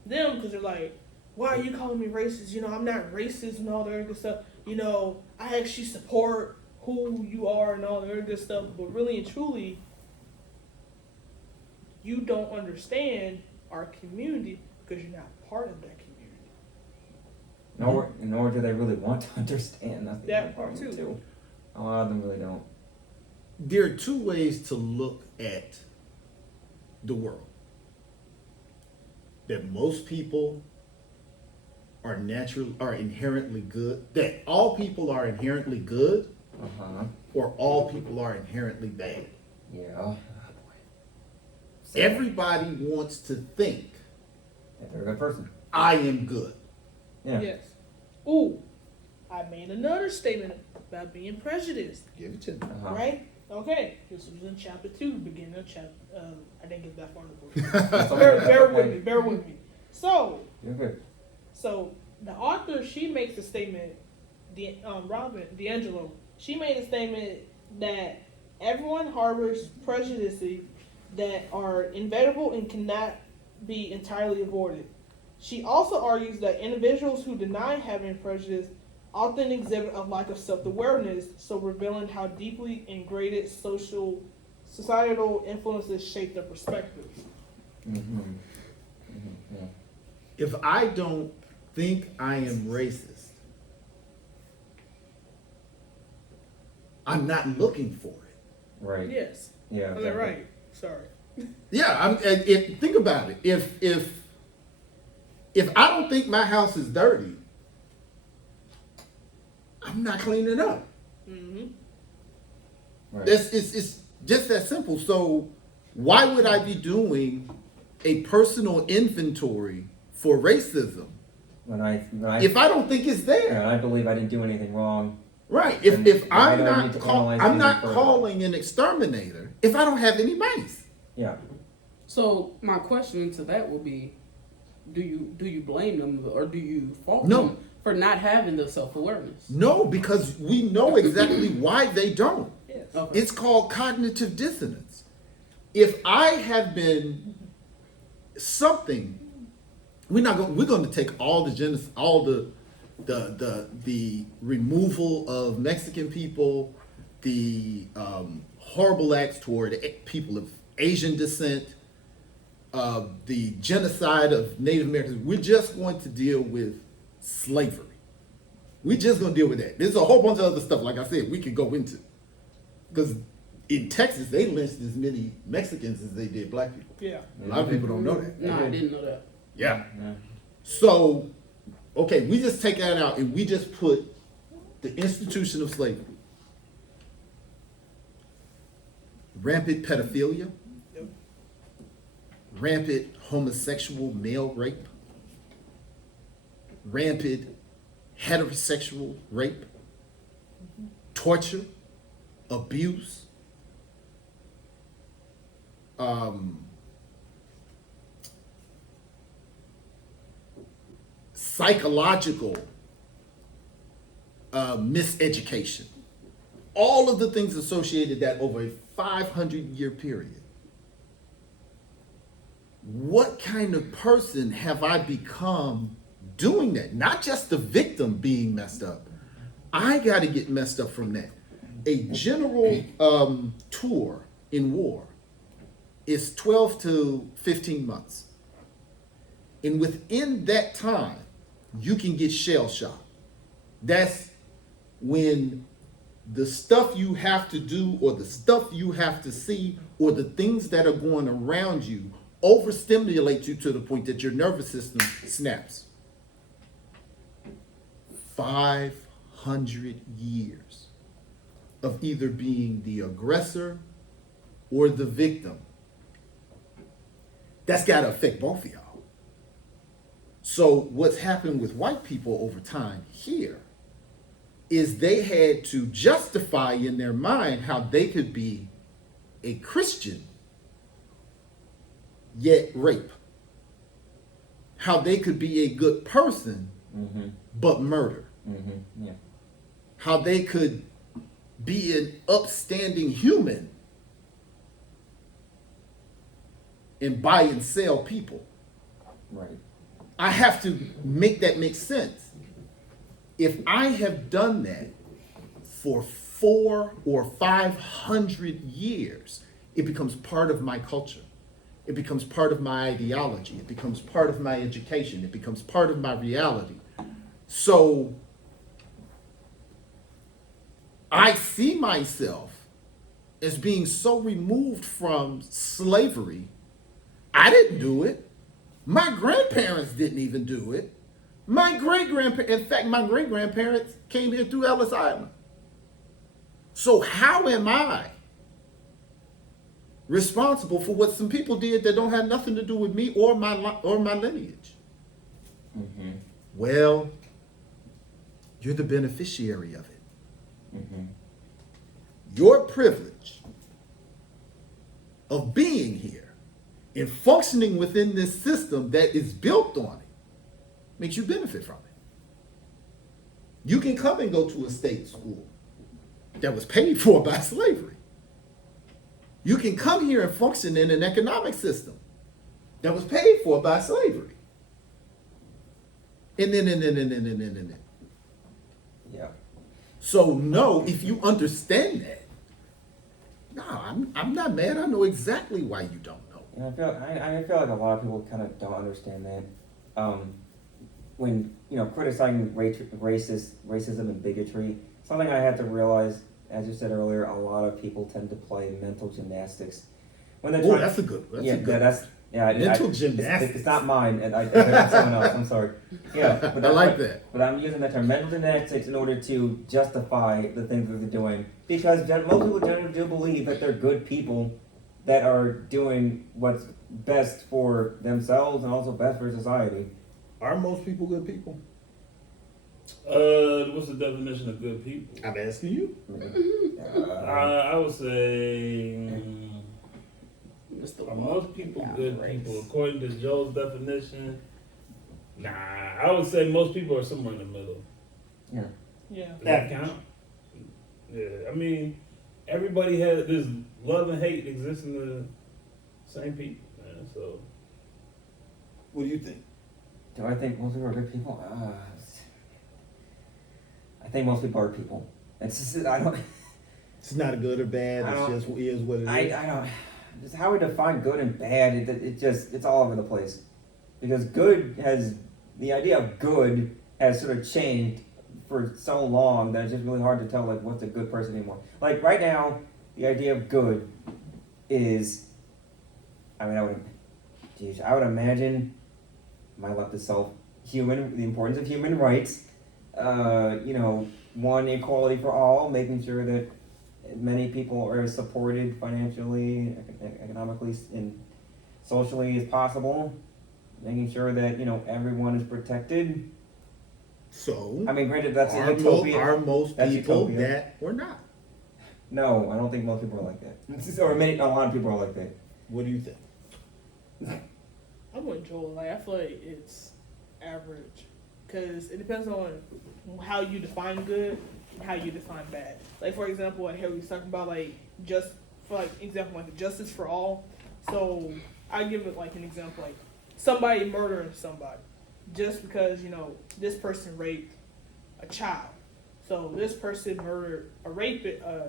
them, because they're like, why are you calling me racist? I'm not racist and all the other good stuff. I actually support who you are and all the other good stuff, but really and truly, you don't understand our community because you're not part of that community. Nor do they really want to understand. That's the That other part problem, too. A lot of them really don't. There are two ways to look at the world. That most people are inherently good. That all people are inherently good, Uh-huh. or all people are inherently bad. Yeah. Everybody wants to think If they're a good person. I am good. Yeah. Yes. Ooh, I made another statement about being prejudiced. Give it to me. Uh-huh. Right? Okay. This was in chapter 2, beginning of chapter. I didn't get that far in the book. That's okay. Bear with me. So You're good. the author, she makes a statement. Robin DiAngelo, she made a statement that everyone harbors prejudices that are inevitable and cannot be entirely avoided. She also argues that individuals who deny having prejudice often exhibit a lack of self-awareness, so revealing how deeply ingrained societal influences shape their perspectives. Mm-hmm. Mm-hmm. Yeah. If I don't think I am racist, I'm not looking for it. Right. Yes. Yeah. Is that exactly. right? Sorry. Yeah, think about it. If I don't think my house is dirty, I'm not cleaning up. Mm-hmm. Right. It's just that simple. So why would I be doing a personal inventory for racism When I if I don't think it's there? I believe I didn't do anything wrong. Right. Then If I I'm don't not need to analyze I'm anything not further. calling an exterminator if I don't have any mice. Yeah. So my question to that would be, do you blame them or do you fault No. them for not having the self-awareness? No, because we know exactly why they don't. Yes. Okay. It's called cognitive dissonance. If I have been something, we're going to take all the removal of Mexican people, the horrible acts toward people of Asian descent, the genocide of Native Americans. We're just going to deal with slavery. We're just going to deal with that. There's a whole bunch of other stuff, like I said, we could go into. Because in Texas, they lynched as many Mexicans as they did black people. Yeah. A lot of people don't know that. No, I didn't know that. Yeah. Yeah. So, okay, we just take that out and we just put the institution of slavery, rampant pedophilia, Yep. rampant homosexual male rape, rampant heterosexual rape, torture, abuse, psychological miseducation, all of the things associated that over a 500-year period. What kind of person have I become doing that? Not just the victim being messed up. I got to get messed up from that. A general tour in war is 12 to 15 months. And within that time, you can get shell shock. That's when the stuff you have to do or the stuff you have to see or the things that are going around you overstimulate you to the point that your nervous system snaps. 500 years of either being the aggressor or the victim. That's got to affect both of y'all. So what's happened with white people over time here is they had to justify in their mind how they could be a Christian yet rape. How they could be a good person but murder. Yeah. How they could be an upstanding human and buy and sell people. Right. I have to make that make sense. If I have done that for 400 or 500 years, it becomes part of my culture. It becomes part of my ideology. It becomes part of my education. It becomes part of my reality. So I see myself as being so removed from slavery. I didn't do it. My grandparents didn't even do it. My great-grandparents, in fact, my great-grandparents came here through Ellis Island. So how am I responsible for what some people did that don't have nothing to do with me or my lineage? Well, you're the beneficiary of it. Your privilege of being here and functioning within this system that is built on it makes you benefit from it. You can come and go to a state school that was paid for by slavery. You can come here and function in an economic system that was paid for by slavery. And then. Yeah. So no, if you understand that, no, I'm not mad. I know exactly why you don't know. And I feel like a lot of people kind of don't understand that. When criticizing racism and bigotry, something I had to realize, as you said earlier, a lot of people tend to play mental gymnastics when they're Oh, trying. that's a good. Mental gymnastics. It's not mine, and I heard it from someone else. I'm sorry. Yeah, but I like that. But I'm using the term mental gymnastics in order to justify the things that they're doing, because most people generally do believe that they're good people that are doing what's best for themselves and also best for society. Are most people good people? What's the definition of good people? I'm asking you. I would say Mr. Are Love. most people Yeah, good race. people? According to Joe's definition, nah. I would say most people are somewhere in the middle. Yeah. Does that count? Yeah. I mean, everybody has this love and hate exists in the same people, man. So What do you think? Do I think most people are good people? I think most people are people. It's just, I don't. It's not good or bad. I It's don't- just is what it is. I don't. Just how we define good and bad, it's all over the place. Because good has, the idea of good has sort of changed for so long that it's just really hard to tell like what's a good person anymore. Like right now, the idea of good is, I mean, I would imagine my leftist self, the importance of human rights, one, equality for all, making sure that many people are supported financially, economically, and socially as possible, making sure that, everyone is protected. So, I mean, granted, that's a are, utopia. are most That's people utopia. that or not? No, I don't think most people are like that. Or a lot of people are like that. What do you think? I'm with Joel. Like, I feel like it's average because it depends on how you define good and how you define bad. Like, for example, like Harry was talking about, like, just for like example, like justice for all. So I give it like an example, like somebody murdering somebody just because this person raped a child. So this person murdered a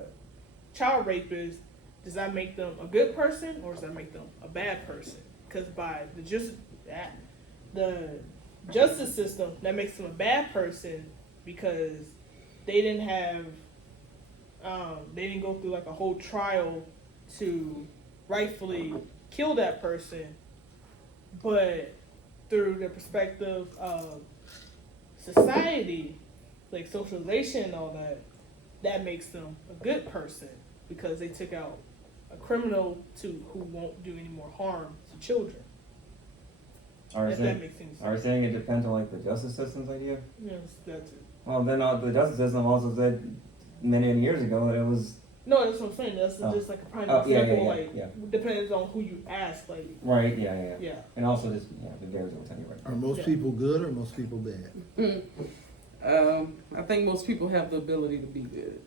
child rapist. Does that make them a good person or does that make them a bad person? Because by the justice system, that makes them a bad person because they didn't have, they didn't go through like a whole trial to rightfully kill that person, but through the perspective of society, like socialization and all that, that makes them a good person because they took out a criminal who won't do any more harm to children. Are you If that saying, makes any sense. are you saying it depends on like the justice system's idea? Yes, that's it. Well, then the justice system also said many years ago that it was No, that's what I'm saying. That's Oh. just like a prime Oh, yeah, example. yeah, like, yeah. depends on who you ask. Like, right. Yeah. yeah. And also just it varies over time. Right. Are most Yeah. people good or most people bad? I think most people have the ability to be good.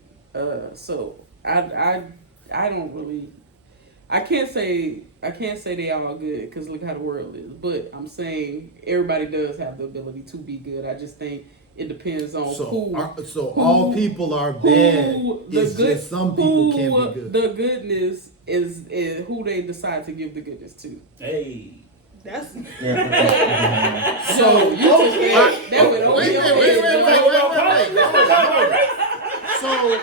So I don't really. I can't say they all good because look how the world is. But I'm saying everybody does have the ability to be good. I just think it depends on So all people are bad. It's just some people can be good. The goodness is who they decide to give the goodness to. hey, That's Yeah. So you just said that would only Wait a minute, wait, affect- So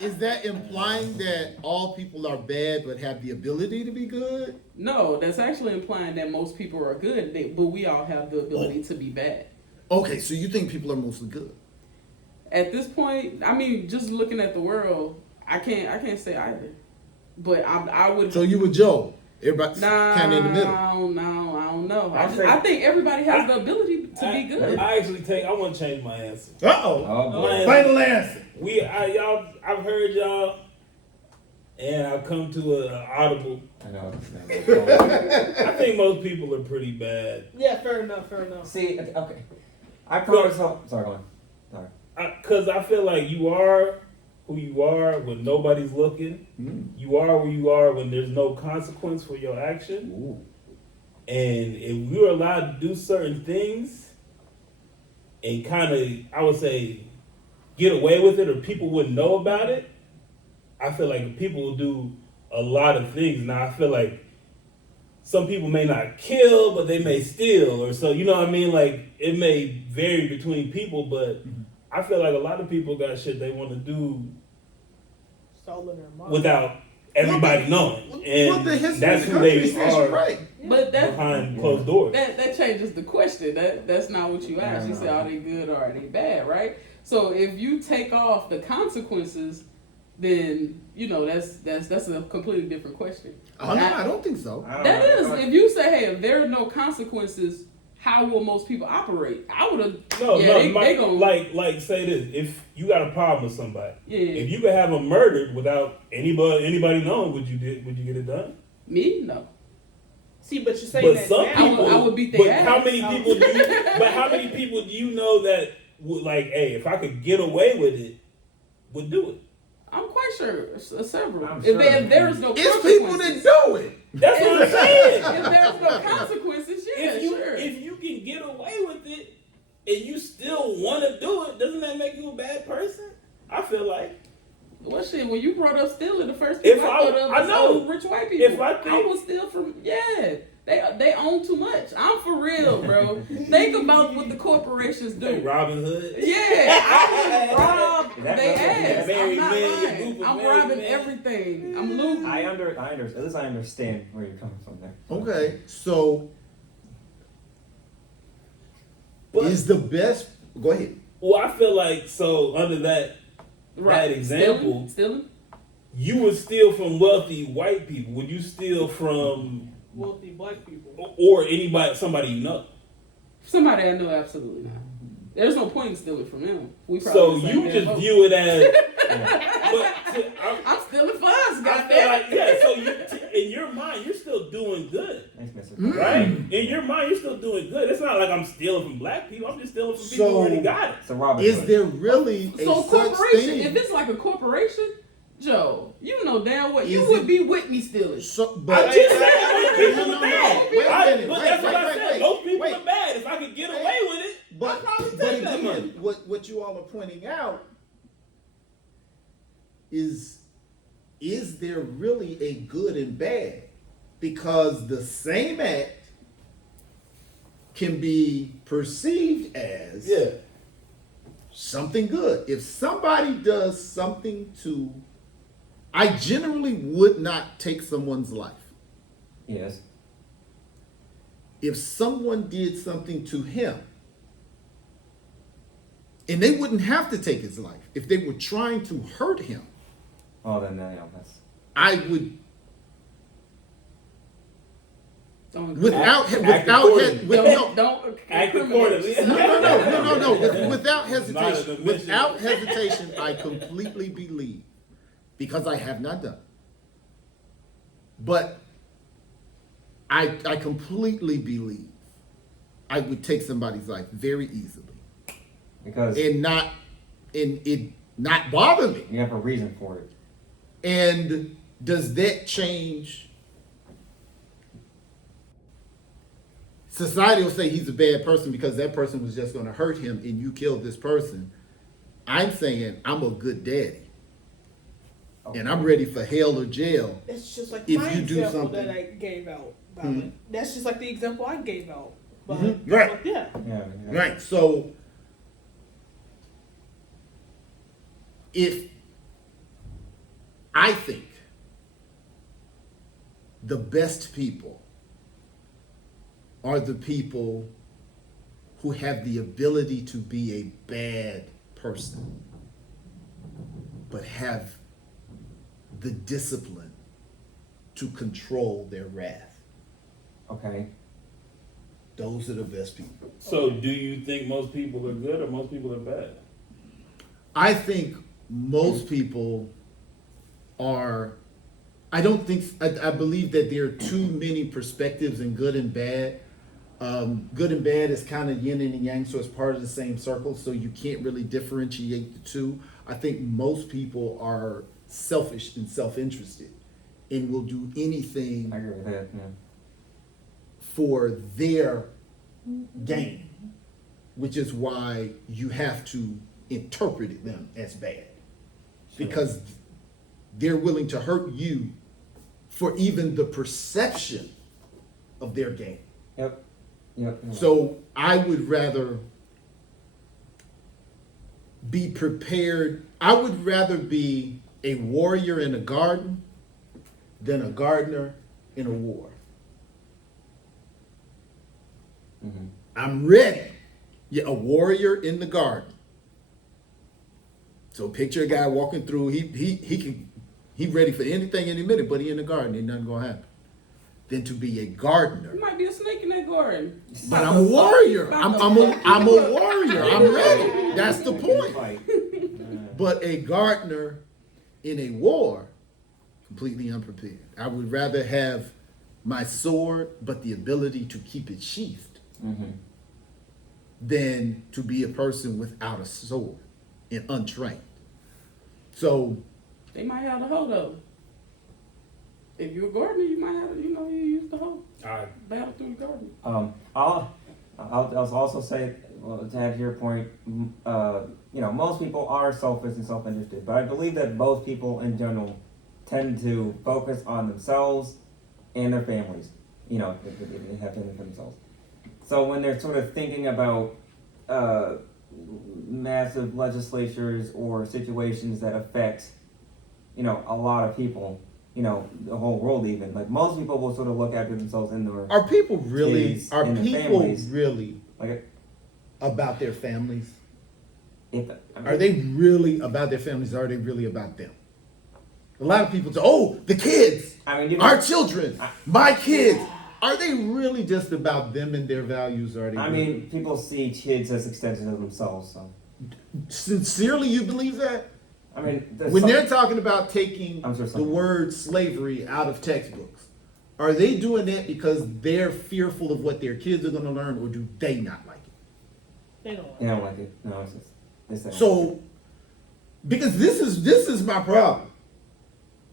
is that implying that all people are bad but have the ability to be good? No, that's actually implying that most people are good, but we all have the ability to be bad. Okay, so you think people are mostly good? At this point, I mean, just looking at the world, I can't say either. But I would. So you with Joe? Everybody's Nah, kind of in the middle. I don't know. I'll I think everybody has the ability to be good. I want to change my answer. Uh-oh. Oh boy. Final answer. I've heard y'all, and I've come to an audible. I know. I think most people are pretty bad. yeah, fair enough. See, okay. I promise. Sorry, go on. Because I feel like you are who you are when nobody's looking. You are who you are when there's no consequence for your action. Ooh. And if we were allowed to do certain things and kind of, I would say, get away with it or people wouldn't know about it, I feel like people will do a lot of things. Now, I feel like some people may not kill, but they may steal or so, you know what I mean? Like, it may vary between people, but I feel like a lot of people got shit they want to do It's all in their mind. without everybody knowing. And the history that's of the who country they says you're are right. But that behind closed doors. that changes the question. That's not what you asked. You said, are they good or are they bad, right? So if you take off the consequences, then that's a completely different question. Oh, no, I don't think so. That is, if you say, hey, if there are no consequences, how will most people operate? I would have. They gonna like say this: if you got a problem with somebody, Yeah. if you could have them murdered without anybody knowing, would you get it done? Me? No. See, but you're saying But that some now. people, I would beat but their how ass. many people do you? But how many people do you know that would like, hey, if I could get away with it, would do it? I'm quite sure several. I'm If, sure. if there is no It's people that consequences. do it. That's what I'm saying. If there's no consequences, yeah, If you sure. if you can get away with it and you still want to do it, doesn't that make you a bad person? I feel like Well, shit, when you brought up stealing, the first thing If I I- thought of I was know. old rich white people. If I think- will steal from, they own too much. I'm for real, bro. Think about what the corporations hey, do. Robin Hood. Yeah, I would rob That- they ass. Mary I'm not Man, lying. your group of I'm Mary robbing Man. everything. I'm looting. At least I understand where you're coming from there. Okay, so But is the best? Go ahead. well, I feel like so under that example, Stealing? you would steal from wealthy white people. Would you steal from Wealthy black people. or somebody you know? Somebody I know, absolutely not. There's no point in stealing from them. We So probably the same you damn just boat. view it as. I'm stealing funds, I feel goddamn. like yeah. So in your mind, you're still doing good, Thanks, Mr. Mm. right? In your mind, you're still doing good. It's not like I'm stealing from black people. I'm just stealing from people who So- already got it. So Robin Is Hood. there really a So such corporation, thing? if it's like a corporation, Joe, you know damn well you Is would it- be with me stealing. So, I but just said people No, are no, bad. no. Wait a minute. But Wait, that's what I wait, said. wait, Most people wait. are bad. If I could get away with it, but, I'd probably but take that money. again, what you all are pointing out is there really a good and bad? Because the same act can be perceived as something good. If somebody does something to, I generally would not take someone's life. Yes. If someone did something to him, and they wouldn't have to take his life, if they were trying to hurt him, Oh, then that's. I would, Don't without Act without accordingly. he- with, no, don't Act incriminate accordingly. no, without Not an hesitation, admission. without hesitation, I completely believe, because I have not done, but I completely believe I would take somebody's life very easily Because and it not bother me. you have a reason for it. And does that change? Society will say he's a bad person because that person was just going to hurt him and you killed this person. I'm saying I'm a good daddy. And I'm ready for hell or jail. That's just like If my you do example something- that I gave out. Mhm. That's just like the example I gave out. But, Mhm. Right. but yeah. Yeah. Right. So if I think the best people are the people who have the ability to be a bad person, but have the discipline to control their wrath. Okay. Those are the best people. So, do you think most people are good or most people are bad? I think most people are. I don't think. I believe that there are too many perspectives in good and bad. Good and bad is kind of yin and yang, so it's part of the same circle. So you can't really differentiate the two. I think most people are selfish and self-interested, and will do anything I agree with that. Yeah. for their gain, which is why you have to interpret them as bad, because they're willing to hurt you for even the perception of their gain. Yep. Yep. So I would rather be prepared. I would rather be a warrior in a garden than a gardener in a war. Mm-hmm. I'm ready. Yeah, a warrior in the garden. So picture a guy walking through. He ready for anything any minute, but he in the garden. Ain't nothing gonna happen. Then to be a gardener. You might be a snake in that garden. But I'm a warrior. I'm a warrior. I'm ready. That's the point. Right. But a gardener in a war, completely unprepared. I would rather have my sword, but the ability to keep it sheathed, Mm-hmm. than to be a person without a sword and untrained. So They might have the hoe though. If you're a gardener, you might have, you use the hoe. I Battle through the garden. I'll also say, well, to add to your point, most people are selfish and self-interested, but I believe that most people in general tend to focus on themselves and their families. They have to think for themselves. So when they're sort of thinking about massive legislatures or situations that affect, a lot of people, the whole world even, like most people will sort of look after themselves in their are people really kids are and their people families. really Like, about their families? I Are they really about their families? Or are they really about them? A lot of people say, "Oh, the kids, I mean, our children, my kids." Are they really just about them and their values? Or are they? I really- mean, people see kids as extensions of themselves. So, sincerely, you believe that? I mean, When they're talking about taking I'm sorry, the something. word slavery out of textbooks, are they doing that because they're fearful of what their kids are going to learn, or do they not like it? They don't. They don't like it. No, it's just they say. So, because this is my problem.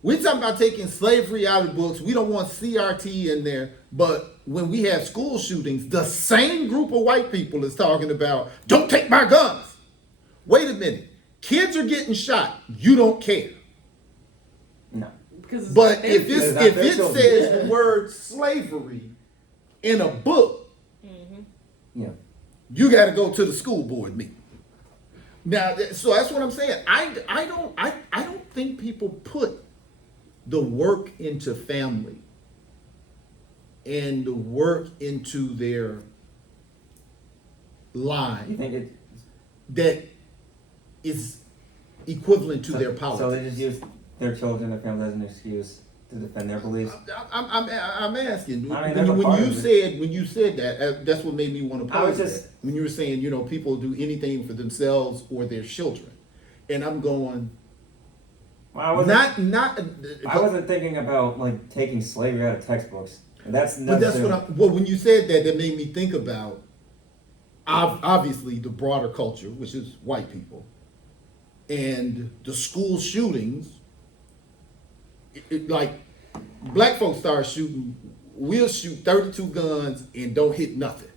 We're talking about taking slavery out of books. We don't want CRT in there. But when we have school shootings, the same group of white people is talking about, don't take my guns. Wait a minute. Kids are getting shot. You don't care. no. Because it's But like if they- it's, not if their it children. says the word slavery in a book, Yeah. you got to go to the school board meeting. Now, so that's what I'm saying. I don't think people put the work into family and the work into their You line think it? that is equivalent to their So politics. they just use their children, their family as an excuse to defend their beliefs. I'm asking. I mean, that's a when part you of it. said that, that's what made me want to I was pose just- that. When you were saying, people do anything for themselves or their children, and I'm going, Well, I wasn't. not. I wasn't thinking about like taking slavery out of textbooks. And that's But that's what necessarily- well, when you said that, that made me think about obviously the broader culture, which is white people, and the school shootings. Like black folks start shooting, we'll shoot 32 guns and don't hit nothing.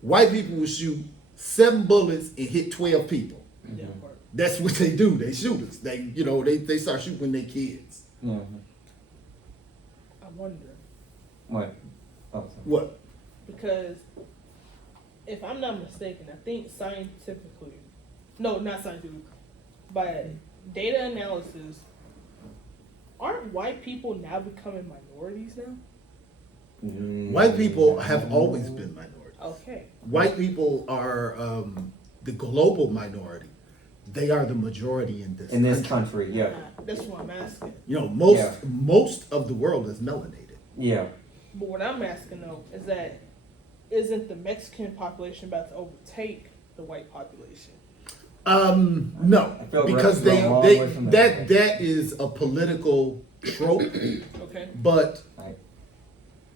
White people will shoot 7 bullets and hit 12 people. Yeah, Mhm. part. That's what they do. They shoot us. They start shooting when they kids. Yeah. I wonder What? Oh, sorry. What? because if I'm not mistaken, I think scientifically, no, not scientifically, by data analysis, aren't white people now becoming minorities now? White people have always been minorities. Okay. White people are the global minority. They are the majority in this In this country, yeah, That's what I'm asking. Most of the world is melanated. yeah. But what I'm asking though is that isn't the Mexican population about to overtake the white population? No, I feel because we're a long way from that. that is a political trope, Okay. but Right.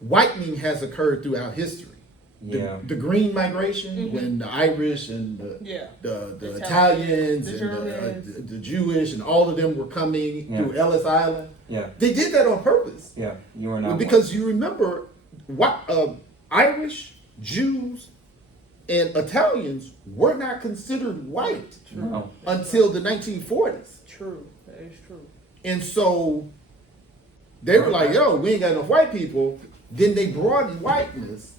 whitening has occurred throughout history. Yeah. The Green Migration, Mhm. when the Irish and Yeah. the The Italians the and Germans. the Jewish and all of them were coming Yeah. through Ellis Island. Yeah. They did that on purpose. Yeah. You are not Because you remember, what Irish, Jews, and Italians were not considered white one. No. until the 1940s. True. That is true. And so they were like, yo, we ain't got enough white people. Then they broadened whiteness.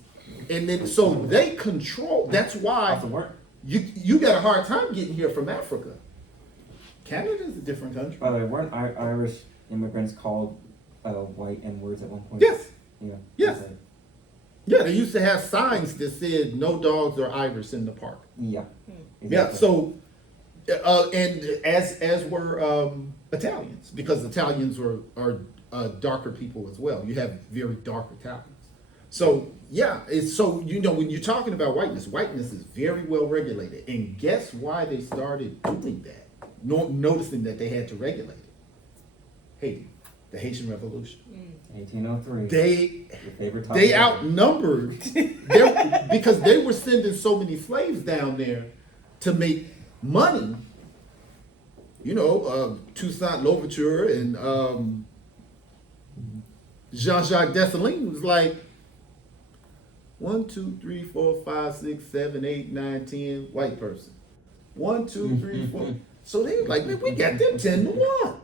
And then so they control. That's why Also work. you got a hard time getting here from Africa. Canada is a different country. By the way, weren't Irish immigrants called white N words at one point? Yes. Yeah. Yes. That's it. Yeah, they used to have signs that said no dogs or Irish in the park. Yeah. Yeah, Exactly. so and as were Italians, because Italians are darker people as well. You have very dark Italians. So yeah, it's so when you're talking about whiteness is very well regulated. And guess why they started doing that? Noticing that they had to regulate it. Haiti. The Haitian Revolution. 1803. They Your favorite topic. they outnumbered because they were sending so many slaves down there to make money. You know, Toussaint Louverture and Jean-Jacques Dessalines was like 1, 2, 3, 4, 5, 6, 7, 8, 9, 10 white person. 1, 2, 3, 4. So they was like, man, we got them 10 to 1.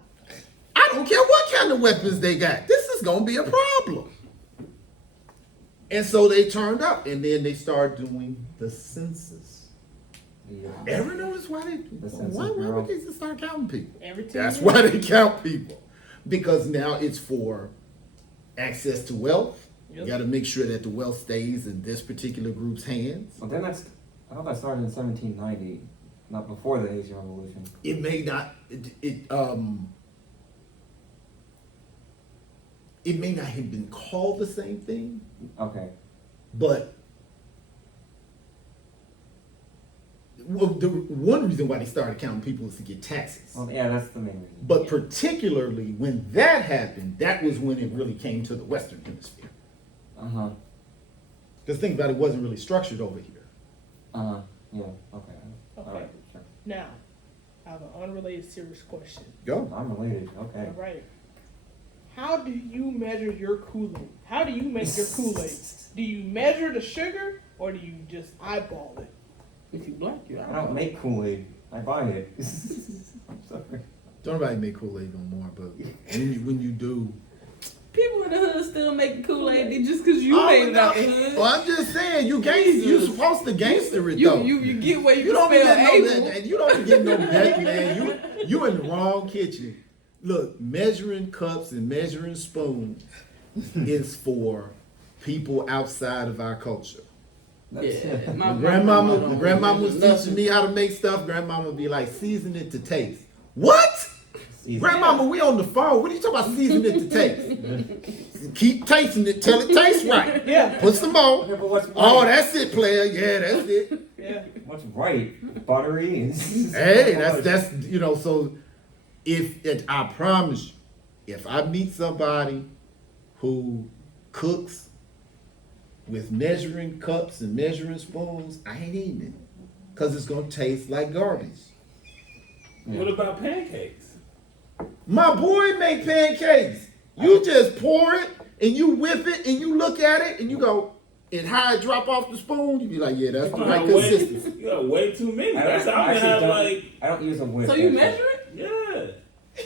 I don't care what kind of weapons they got. This is gonna be a problem. And so they turned up, and then they started doing the census. Yeah. Ever notice why Census why Bureau. would they just start counting people? Every 10 That's years. why they count people. Because now it's for access to wealth. You Yep. got to make sure that the wealth stays in this particular group's hands. Well, then I thought that started in 1790, not before the Haitian Revolution. It may not it may not have been called the same thing, Okay. but the one reason why they started counting people is to get taxes. Well, yeah, that's the main reason. But particularly when that happened, that was when it really came to the Western Hemisphere. Uh-huh. Because think about it, wasn't really structured over here. Uh-huh. Yeah. Okay. Okay. All right. Sure. Now, I have an unrelated serious question. Go. I'm related. Okay. All right. How do you measure your Kool-Aid? How do you make your Kool-Aid? Do you measure the sugar or do you just eyeball it? If you black, you I don't make Kool-Aid. I buy it. I'm sorry. Don't nobody make Kool-Aid no more, but when you do. People in the hood still making Kool-Aid just because you Oh, made it no. out the hood. Well, I'm just saying, you supposed to gangster it, You, though. you get where you, You don't spell get able. no that. You don't get no that, man. You in the wrong kitchen. Look, measuring cups and measuring spoons is for people outside of our culture. Yeah, My grandmama don't was measure teaching me how to make stuff. Grandmama would be like, season it to taste. What? Grandmama, we on the phone. What are you talking about season it to taste? Keep tasting it till it tastes right. Yeah. Put some more. Okay, but what's right? Oh, that's it, player. Yeah, that's it. Yeah. What's right? Buttery. Hey, that's you know. So I promise you, if I meet somebody who cooks with measuring cups and measuring spoons, I ain't eating it because it's gonna taste like garbage. What about pancakes? My boy make pancakes. You just pour it and you whip it and you look at it and you go, and how it drop off the spoon, you be like, yeah, that's the right consistency. You got way too many. That's how I'm actually gonna have don't- like, I don't use a whip. So you actually. measure it? yeah.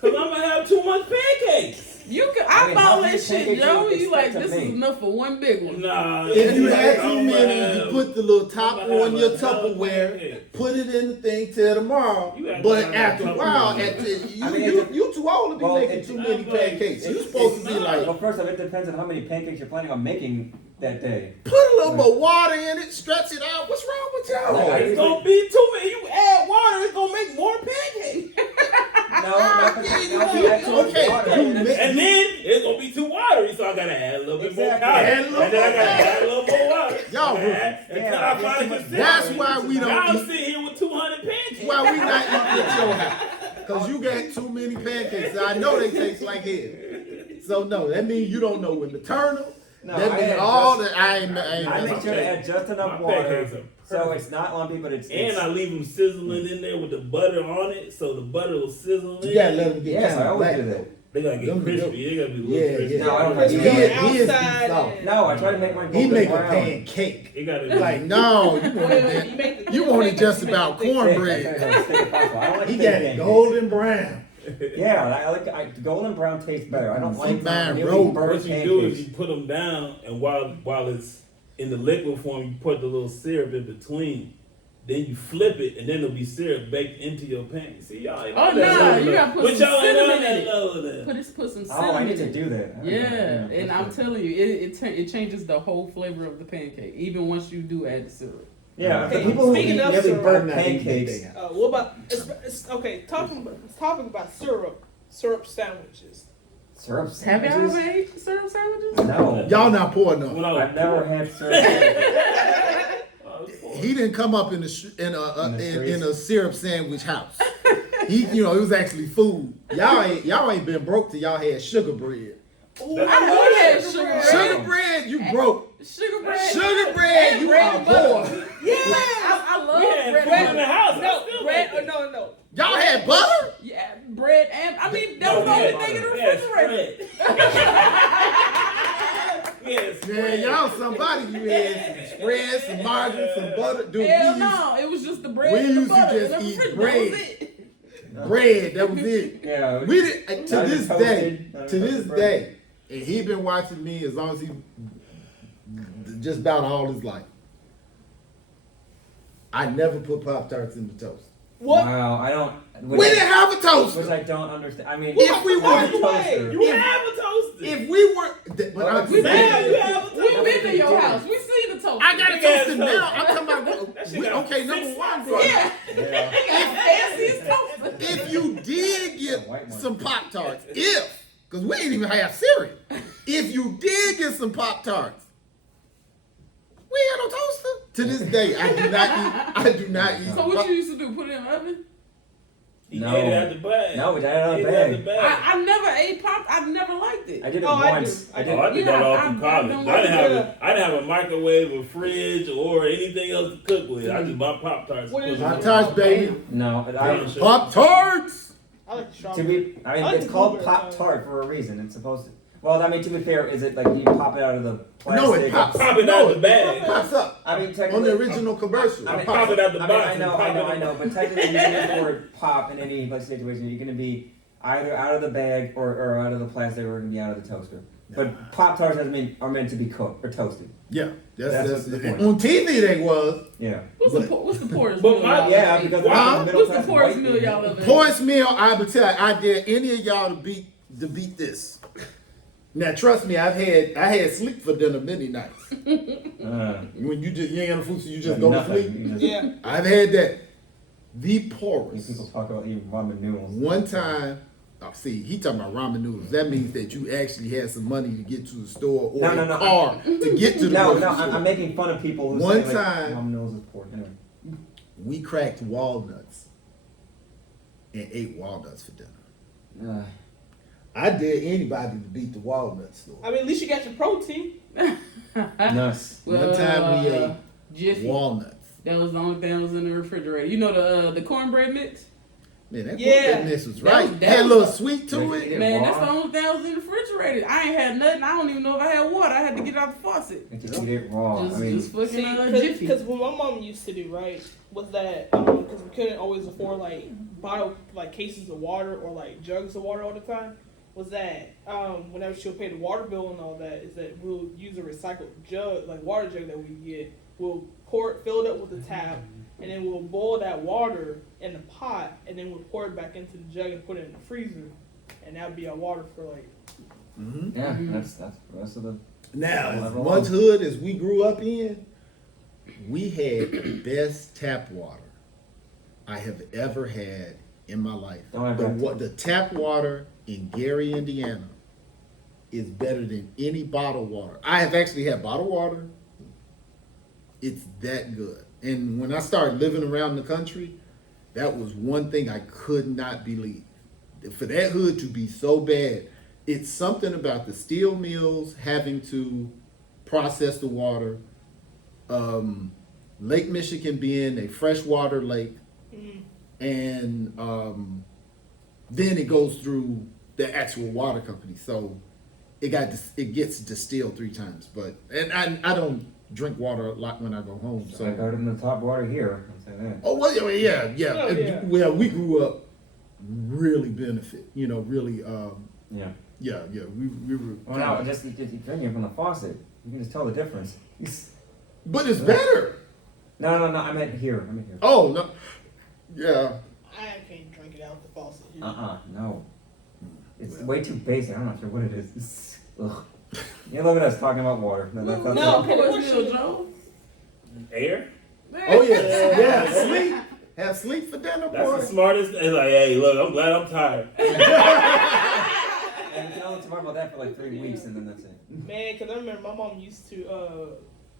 Cause I'm gonna have too much pancakes. You can I mean, how eyeball many that shit, pancakes yo. you You like, expect to this is make? enough for one big one. Nah. If you it's had like, too I'm many, gonna you have- put the little top I'm gonna on your have another Tupperware, pancake. put it in the thing till tomorrow. You gotta But have after a that while, Tupperware. I mean, you too old to be well, making it- too many I'm like, pancakes. You it's supposed to be not. like, Well, first off, it depends on how many pancakes you're planning on making that day. put a little more water in it, stretch it out. What's wrong with y'all? I It's gonna be too many. You add water, it's gonna make more pancakes. No, not Okay, you mix- And then it's gonna be too watery, so I gotta add a little bit more Exactly. powder. Add a And little then I more gotta powder. add a little more water. Y'all, Until I find consistency. That's why we Now don't I'm eat. sitting here with 200 pancakes. Why we not eating at your house? Because you got too many pancakes. I know they taste like hell. So no, that means you don't know when to turn them. No, that I means add all just- that I ain't. I make sure to add just enough My water, pancakes are so perfect. it's not lumpy, but it's. And I leave them sizzling in there with the butter on it, so the butter will sizzle in. You gotta let them get Yes, kind I of always black. do that. They gotta get Them- crispy. They gotta be a little Yeah, crispy. yeah. No, I don't Crispy like He on that. the is outside soft. and- No, I try to make mine He golden make a brown. pancake. It gotta be Like no, you Wait, want wait, it. You want it just about Thick, cornbread. thick, thick, thick as possible. I don't like He thick got it pancakes. golden brown. Yeah, I like golden brown tastes better. I don't like Man, newly bro, burnt What you do is pancakes. you put them down, and while it's in the liquid form, you put the little syrup in between. Then you flip it, and then it'll be syrup baked into your pancake. See, y'all ain't Oh, on that nah, level. you gotta put But some y'all ain't cinnamon on in that it. level then. Put some cinnamon Oh, I need to in it. do that. Yeah, and I'm that's telling you, it changes the whole flavor of the pancake, even once you do add the syrup. Yeah, Okay, for people who speaking eat of really syrup, burnt I'm not eating pancakes. anything. What about okay? Talking about syrup sandwiches. Syrup Have y'all sandwiches? ever ate syrup sandwiches? No. Y'all not poor enough. When I was I've never had syrup sandwiches. He didn't come up in a the in a syrup sandwich house. It was actually food. Y'all ain't been broke till y'all had sugar bread. Ooh, I love that sugar bread. Sugar bread, you broke. Sugar bread. Sugar bread, you bread are and butter. poor. Yeah. I love We had bread. food in the house. I No, still bread. like it. No. Y'all had butter? Yeah, bread and that was the only thing in the refrigerator. Yes. Man, y'all somebody you had some spread, some margarine, some butter. Dude, Hell we no, it was just the bread we and the used to butter. just in the eat refrigerator. bread. That was it. bread, that was it. Yeah. We did to Not even this toasted, day, not to even this toasted bread. day, and he been watching me as long as he just about all his life. I never put Pop Tarts in the toast. What? Wow, I don't. We didn't have a Which toaster. I don't understand. I mean, If we not were- a toaster. You have a toaster. If we were, but I'm We Now you saying, have a toaster. We've been to your house. We seen the toaster. I got a Big ass toaster toaster. now. I'm talking about. That shit got Okay, number 6 one, spots. bro. Yeah. Yeah. Fanciest toaster. If you did get White one. some Pop Tarts, because we ain't even have cereal. If you did get some Pop Tarts, we ain't had no toaster. To this day, I do not eat. So what you used to do? Put it in the oven? He No. ate it out the bag. No, we ate it out He the ate it out bag. the bag. I never ate pop. I never liked it. I did it Oh, I once. do. I Oh, did. I did that Yeah, all I through college. don't I didn't like have a microwave, a fridge, or anything else to cook with. I just bought Pop Tarts. What is Pop it? Tarts, baby. No, but I. Pop Tarts. I like the To strawberry. be, I I mean, like it's the called blueberry Pop pie. Tart for a reason. It's supposed to. Well, I mean, to be fair, is it like you pop it out of the plastic? No, it pops. Pop it no, out the bag. It pops up I mean, on technically. the original commercial. I mean, It pop pops it out the I box. mean, I know, but technically you can use the word pop in any like situation. You're going to be either out of the bag or out of the plastic, or going to be out of the toaster. But Pop Tarts are meant to be cooked or toasted. Yeah, That's that's the point. on TV they was. Yeah. What's the poorest But meal? my- y'all Yeah, ever because ate? that's Huh? the middle What's the class poorest white meal people. y'all ever ate? Poorest meal, I would tell you, I dare any of y'all to beat this. Now trust me, I had sleep for dinner many nights. When you ain't got no food, so you just go to nothing. sleep. You just- Yeah. I've had that. The These poorest. people talk about eating ramen noodles. One time, see, he talking about ramen noodles. That means that you actually had some money to get to the store or No, a car to get to the No, grocery no, store. I'm making fun of people who One say like, time- ramen noodles is poor. Anyway. We cracked walnuts and ate walnuts for dinner. I dare anybody to beat the walnut store. I mean, at least you got your protein. Nice. One time we ate Jiffy. walnuts. That was the only thing that was in the refrigerator. You know the cornbread mix? Man, that Yeah. goodness was That right. was- that had a was little a- sweet to Yeah, it. yeah. Man, raw? that's the only thing that was in the refrigerator. I ain't had nothing. I don't even know if I had water. I had to get it out the faucet. They just eat it raw. Just, I mean, just fucking Jiffy. Because what my mom used to do, right, was that because we couldn't always afford like bottle like cases of water or like jugs of water all the time, was that whenever she'll pay the water bill and all that, is that we'll use a recycled jug, like water jug that we get. We'll fill it up with the tap, and then we'll boil that water in the pot, and then we'll pour it back into the jug and put it in the freezer, and that'd be our water for like. yeah, that's the rest of the. Now, as Level much one. hood as we grew up in, we had the best tap water I have ever had in my life. Don't have that. The tap water in Gary, Indiana is better than any bottled water. I have actually had bottled water. It's that good. And when I started living around the country, that was one thing I could not believe. For that hood to be so bad, it's something about the steel mills having to process the water. Lake Michigan being a freshwater lake, and then it goes through the actual water company. So it gets distilled 3 times. But I don't drink water a lot when I go home. So I got in the top water here. I'll say that. Oh well, yeah. Oh, yeah. Well, we grew up really benefit. Really, Yeah. yeah. We were. Well, now just drinking from the faucet, you can just tell the difference. But it's better. No, I meant here. I meant here. Oh no, yeah. I can't drink it out the faucet. No. It's way too basic. I'm not sure what it is. It's, ugh. Yeah, look at us talking about water. That's No, No, poorest okay, meal, Joe. Air? Oh yeah, sleep. Have sleep for dinner, That's boy. the smartest. It's like, hey, look, I'm glad I'm tired. And we can only talk about that for like 3 weeks, and then that's it. Man, because I remember my mom used to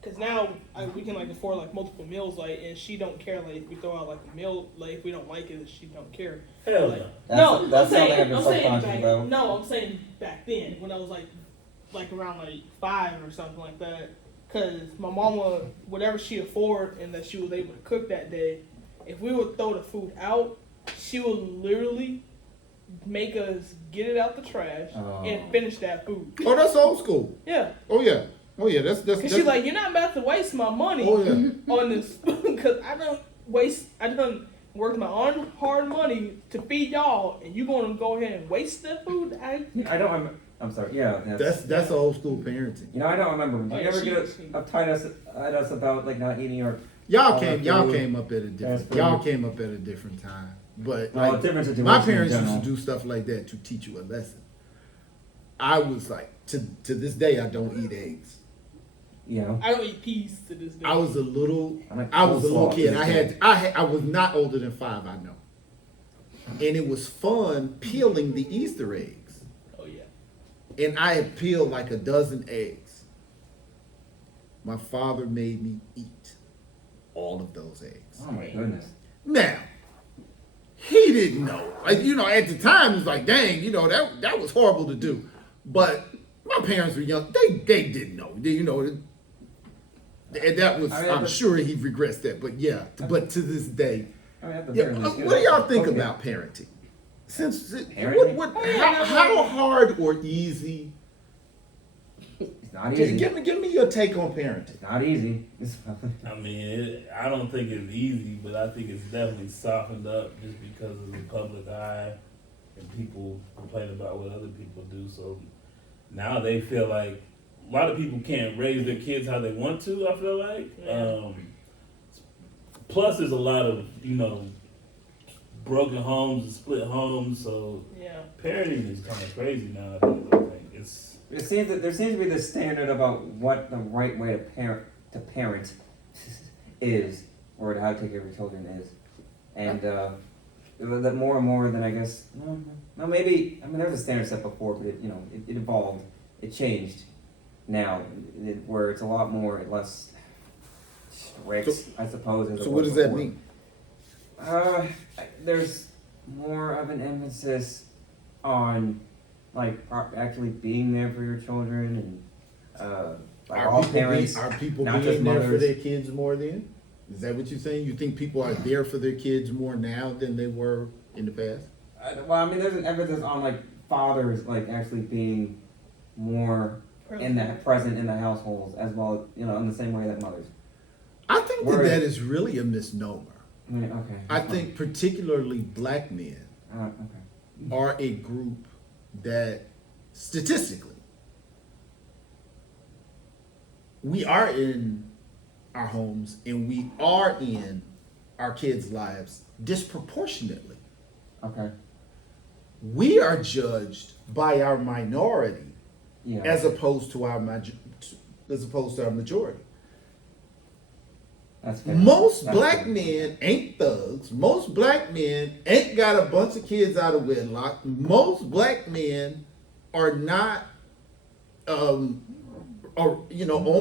Cause now we can like afford like multiple meals, like, and she don't care. Like if we throw out like a meal, like if we don't like it, she don't care. Hell Like, no. That's something I've I'm been saying subconscious back, about. no, I'm saying back then when I was like around like 5 or something like that. Cause my mama, whatever she afford and that she was able to cook that day, if we would throw the food out, she would literally make us get it out the trash Oh. and finish that food. Oh, that's old school. Yeah, Oh yeah. Oh yeah. That's cause she's like, you're not about to waste my money Oh yeah. on this because I done worked my own hard money to feed y'all, and you gonna go ahead and waste the food? I don't. I'm sorry. Yeah. That's old school parenting. You know, I don't remember. Did Oh, you yeah, ever she- get uptight at us about like not eating or? Y'all Oh, y'all food. came up at a different Fast food. y'all came up at a different time. But Well, like, different situation my in parents used general. to do stuff like that to teach you a lesson. I was like, to this day, I don't eat eggs. You know. I don't eat peas to this day. I was a little like I was a little coleslaw kid. to I this day. I was not older than 5, I know. And it was fun peeling the Easter eggs. Oh yeah. And I had peeled like a dozen eggs. My father made me eat all of those eggs. Oh my goodness. Now, he didn't know. Like, you know, at the time, it was like, dang, you know, that was horrible to do. But my parents were young. They didn't know. You know, and that was, I mean, I'm but- sure he regrets that. But yeah, but to this day, I mean, at the yeah, very least, what do y'all think okay. about parenting? Parenting? How hard or easy? It's not easy. Give me your take on parenting. It's not easy. I mean, I don't think it's easy, but I think it's definitely softened up just because of the public eye and people complain about what other people do. So now they feel like a lot of people can't raise their kids how they want to, I feel like. Yeah. Plus, there's a lot of, broken homes and split homes. So Yeah. parenting is kind of crazy nowadays, I think. It seems that there seems to be this standard about what the right way to parent is, or to how to take care of your children is, and that more and more than I guess. No, maybe I mean there's a standard set before, but it evolved, it changed. Now, where it's a lot more less strict, I suppose. as it So what was does that before. mean? There's more of an emphasis on like actually being there for your children and like all parents. Are people not being just there for mothers. their kids more then? Is that what you're saying? You think people are there for their kids more now than they were in the past? Well, I mean, there's an emphasis on like fathers like actually being more present in the households as well, in the same way that mothers. I think Word. that is really a misnomer. I mean, okay. I think particularly black men Okay. are a group that statistically we are in our homes and we are in our kids' lives disproportionately. Okay. We are judged by our minority Yeah. as opposed to our majority. That's fair. Most That's black fair. men ain't thugs. Most black men ain't got a bunch of kids out of wedlock. Most black men are not, on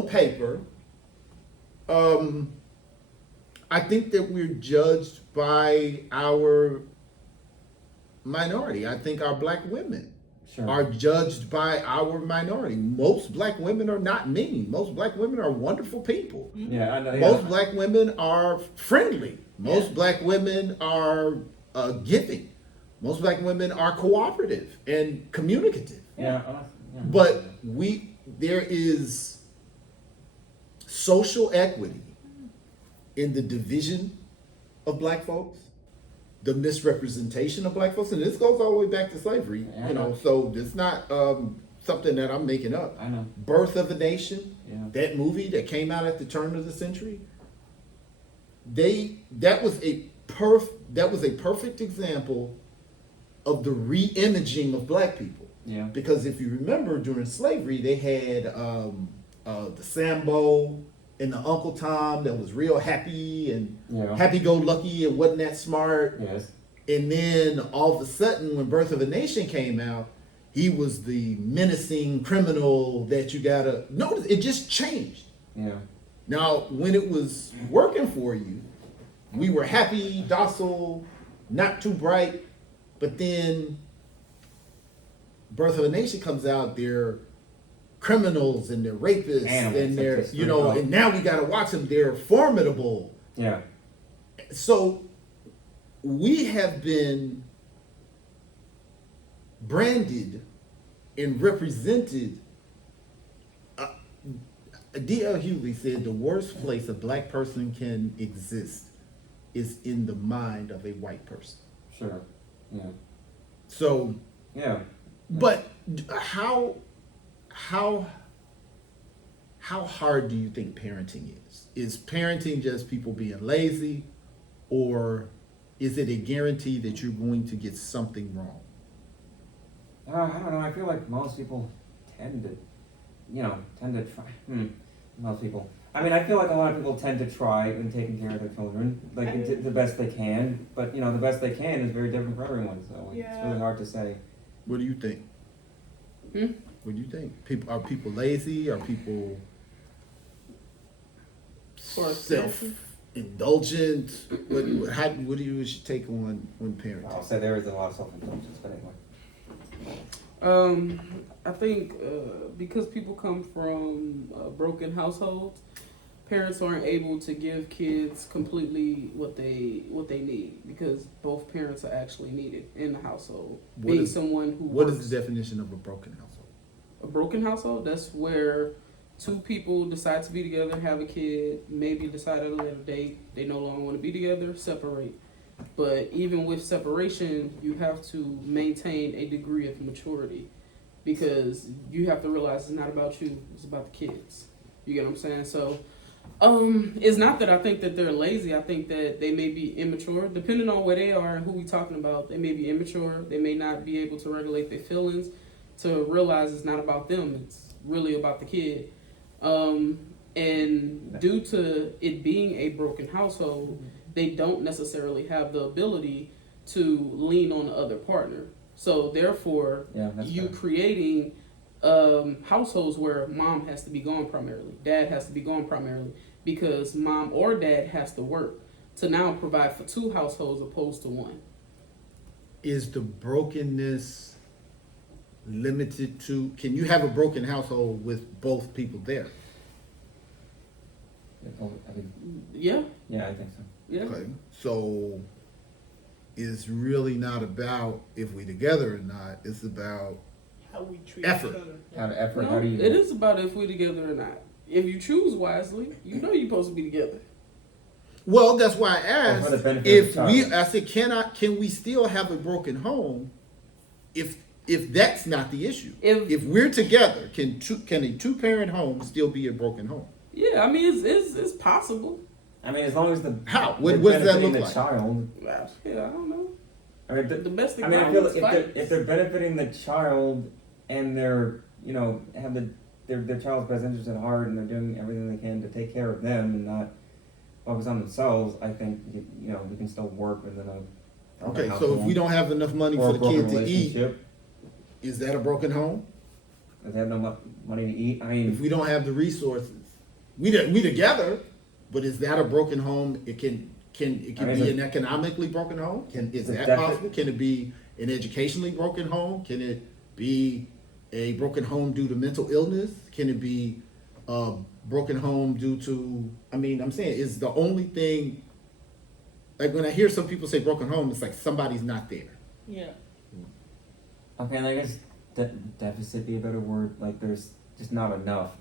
paper. I think that we're judged by our minority. I think our black women Sure. are judged by our minority. Most black women are not mean. Most black women are wonderful people. Yeah, I know. Yeah. Most black women are friendly. Most black women are giving. Most black women are cooperative and communicative. Yeah. But there is social equity in the division of black folks, the misrepresentation of black folks, and this goes all the way back to slavery. Yeah. So it's not something that I'm making up. I know. Birth of a Nation, Yeah. that movie that came out at the turn of the century, that was a perfect example of the re-imaging of black people. Yeah. Because if you remember, during slavery, they had the Sambo and the Uncle Tom that was real happy and Yeah. happy-go-lucky and wasn't that smart. Yes. And then all of a sudden, when Birth of a Nation came out, he was the menacing criminal that you gotta notice. It just changed. Yeah. Now, when it was working for you, we were happy, docile, not too bright, but then Birth of a Nation comes out, they're criminals and they're rapists Animals, and they're, that's you know, right. and now we gotta watch them, they're formidable. Yeah. So we have been branded and represented. D.L. Hughley said the worst place a black person can exist is in the mind of a white person. Sure. Yeah. So, Yeah. but how hard do you think parenting is? Is parenting just people being lazy, or is it a guarantee that you're going to get something wrong? I don't know. I feel like most people tend to try. Most people. I mean, I feel like a lot of people tend to try in taking care of their children, like the best they can. But the best they can is very different for everyone. So it's Yeah. really hard to say. What do you think? Hmm? What do you think? Are people lazy? Are people Or self-indulgent? What do you take on parenting? I'll say there is a lot of self-indulgence, but anyway. I think because people come from broken households, parents aren't able to give kids completely what they need because both parents are actually needed in the household. Being someone who What works, is the definition of a broken household? a broken household, that's where two people decide to be together, have a kid, maybe decide at a later date they no longer want to be together, separate. But even with separation, you have to maintain a degree of maturity because you have to realize it's not about you, it's about the kids. You get what I'm saying? So it's not that I think that they're lazy. I think that they may be immature. Depending on where they are and who we're talking about, they may be immature. They may not be able to regulate their feelings to realize it's not about them. It's really about the kid. And due to it being a broken household, they don't necessarily have the ability to lean on the other partner. So therefore, Yeah, that's you fair. creating households where mom has to be gone primarily, dad has to be gone primarily, because mom or dad has to work to now provide for two households opposed to one. Is the brokenness limited to? Can you have a broken household with both people there? I mean, Yeah, yeah, I think so. yeah. Okay, so it's really not about if we together or not. It's about How we treat Effort. each other. How to effort? No, How do you? it is about if we together or not. If you choose wisely, you know you're supposed to be together. well. That's why I Well, asked for the benefit if of the we. child. I said, can we still have a broken home if that's not the issue? If we're together, can a two parent home still be a broken home? Yeah, I mean it's possible. I mean, as long as the How? they're What does that benefiting look the like? child. Yeah, I don't know. I mean, The best thing I mean, I about feel it is like fight. if they're benefiting the child and they're have their child's best interest at heart and they're doing everything they can to take care of them and not focus on themselves, I think we can still work within a Okay, so if we don't have enough money or for a the kid broken to eat, relationship, is that a broken home? if they have no money to eat, I mean, If we don't have the resources, we together, but is that a broken home? It can I mean, be an economically broken home. Is It's that definite- possible? Can it be an educationally broken home? Can it be a broken home due to mental illness? Can it be a broken home due to? I mean, I'm saying is the only thing. Like when I hear some people say broken home, it's like somebody's not there. Yeah. okay, and I guess deficit be a better word. Like there's just not enough.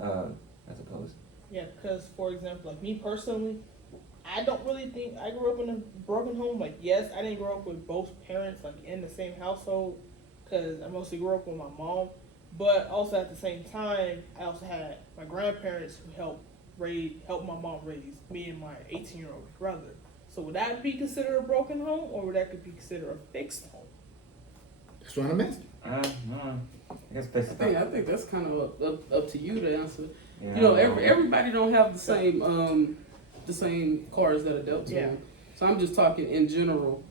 I suppose. Yeah, because for example, like me personally, I don't really think I grew up in a broken home. Like, yes, I didn't grow up with both parents like in the same household, because I mostly grew up with my mom. But also at the same time, I also had my grandparents who helped my mom raise me and my 18-year-old brother. So would that be considered a broken home, or would that be considered a fixed home? That's what I'm asking. I guess basically. I think that's kind of up to you to answer. Yeah, You know, everybody don't have the same cards that are dealt to Yeah. them. So I'm just talking in general.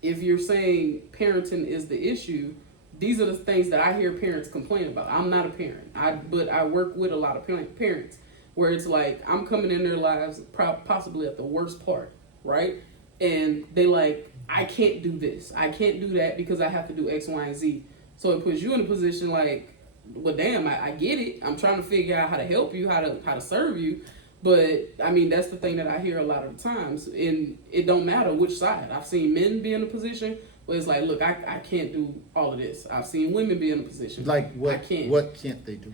If you're saying parenting is the issue, these are the things that I hear parents complain about. I'm not a parent, but I work with a lot of parents. where it's like I'm coming in their lives possibly at the worst part, right? And they like, I can't do this, I can't do that because I have to do X, Y, and Z. So it puts you in a position like, well, damn, I get it. I'm trying to figure out how to help you, how to serve you. But I mean, that's the thing that I hear a lot of the times, and it don't matter which side. I've seen men be in a position where it's like, look, I can't do all of this. I've seen women be in a position Like I what? can't. What can't they do?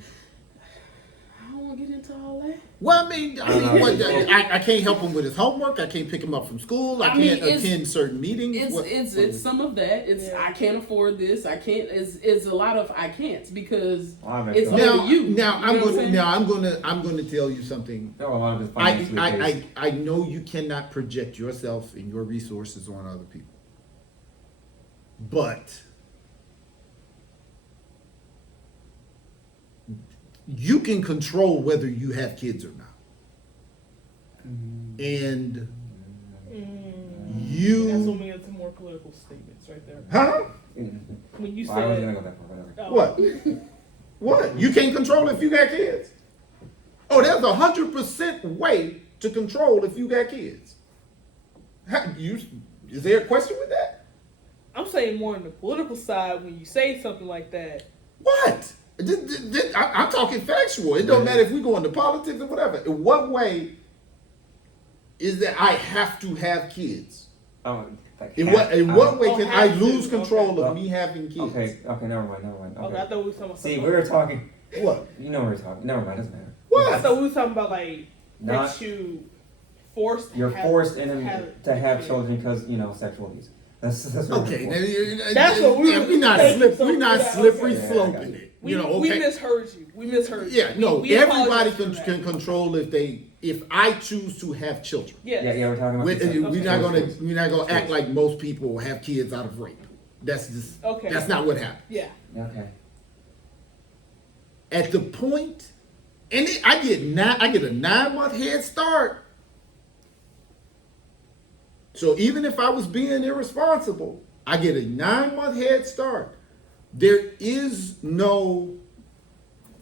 I don't want to get into all that. Well, I mean, I can't help him with his homework. I can't pick him up from school. I I mean, can't attend certain meetings. It's some of that. It's Yeah. I can't afford this. I can't. It's a lot of I can't because A lot of it it's goes- over you. Now You know what I'm saying? I'm going to tell you something. No, a lot of it's financially based. I know you cannot project yourself and your resources on other people, but you can control whether you have kids or not, and That's you, what means some more political statements right there. huh? When you Well, I was gonna said, go that far, whatever. oh, What? What? You can't control if you got kids? Oh, there's 100% way to control if you got kids. Is there a question with that? I'm saying more on the political side when you say something like that. What? I'm talking factual. It don't matter if we go into politics or whatever. In what way is that I have to have kids? Oh, like In what way Oh, can I have to. lose control Okay. of me having kids? Okay, never mind. Okay, Okay. I thought we were talking about See, something. we were talking. What? You know, we were talking. Never mind. Doesn't matter. I What? thought we were talking about like Not- that you forced. You're have- forced to have kids. children because sexual abuse. That's what Okay, we're That's what we were- we're not thank you so we're not much. slippery Okay. sloping it. We, You know, we okay. misheard you. We misheard you. Yeah, no, We everybody apologize for can that. control if I choose to have children. Yes. Yeah, we're talking about. We're not gonna act like most people have kids out of rape. That's just Okay. that's not what happened. Yeah. Okay. At the point, and I get a 9-month head start. So even if I was being irresponsible, I get a 9-month head start. There is no,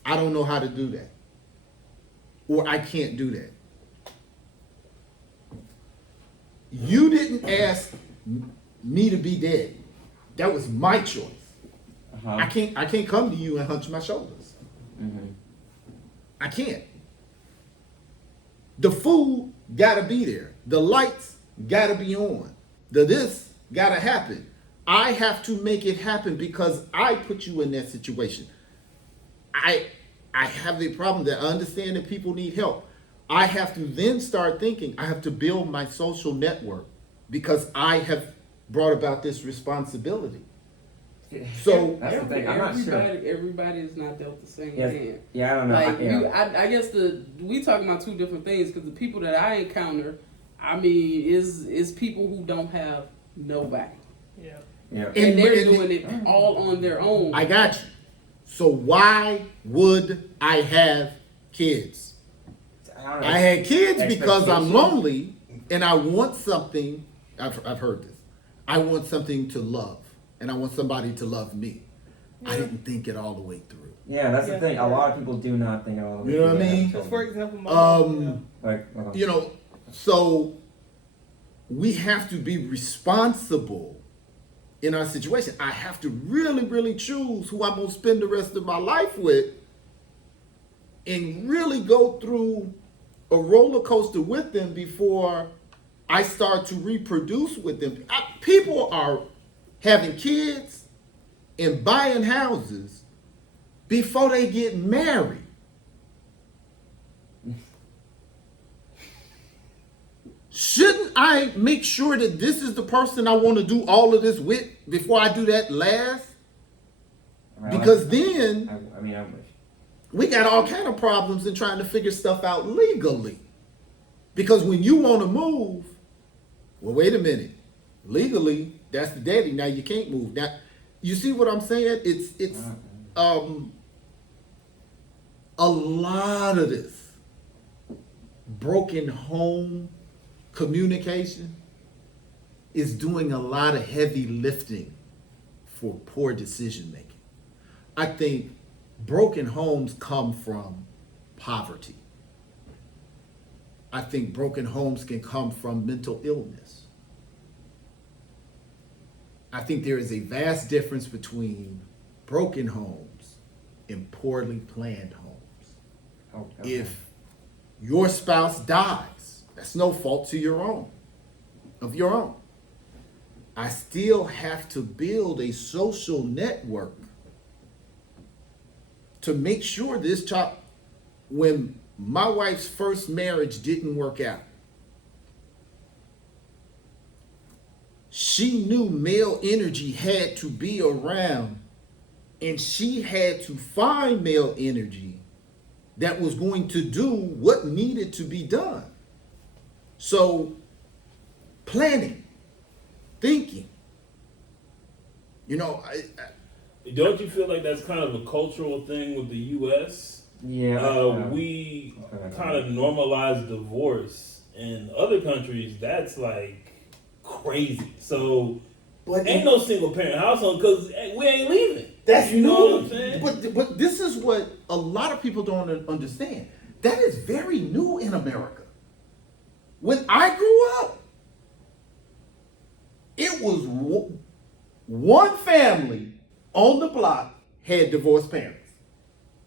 I don't know how to do that, or I can't do that. You didn't ask me to be dead. That was my choice. Uh-huh. I can't come to you and hunch my shoulders. Mhm. I can't. The food gotta be there. The lights gotta be on. The this gotta happen. I have to make it happen because I put you in that situation. I have the problem that I understand that people need help. I have to then start thinking I have to build my social network because I have brought about this responsibility. So That's the thing. I'm not sure. Everybody is not dealt the same Yes. hand. Yeah, I don't know. Like I guess we talking about two different things because the people that I encounter, I mean, is people who don't have nobody, Yeah. Yeah. and they're and- doing it all on their own. I got you. So why would I have kids? I don't know. I had kids because I'm Expectations. lonely and I want something. I've heard this. I want something to love and I want somebody to love me. I didn't think it all the way through. Yeah, that's Yeah. the thing. A lot of people do not think all the way You know what I through mean? that. Because for example, my mom, Like, You know, so we have to be responsible in our situation. I have to really, really choose who I'm going to spend the rest of my life with and really go through a roller coaster with them before I start to reproduce with them. People are having kids and buying houses before they get married. Shouldn't I make sure that this is the person I want to do all of this with before I do that last? Because then I mean, I wish. we got all kind of problems in trying to figure stuff out legally. Because when you want to move, well, wait a minute. Legally, that's the daddy. Now you can't move. Now, you see what I'm saying? It's a lot of this broken home communication is doing a lot of heavy lifting for poor decision making. I think broken homes come from poverty. I think broken homes can come from mental illness. I think there is a vast difference between broken homes and poorly planned homes. Oh, If your spouse dies, that's no fault to your own, of your own. I still have to build a social network to make sure this child, when my wife's first marriage didn't work out, she knew male energy had to be around, and she had to find male energy that was going to do what needed to be done. So, planning, thinking, Don't you feel like that's kind of a cultural thing with the U.S.? Yeah. We Okay. kind of normalize divorce. In other countries, that's like crazy. So but ain't no single parent household because we ain't leaving. that's You know new. what I'm saying? But this is what a lot of people don't understand. That is very new in America. When I grew up, it was one family on the block had divorced parents.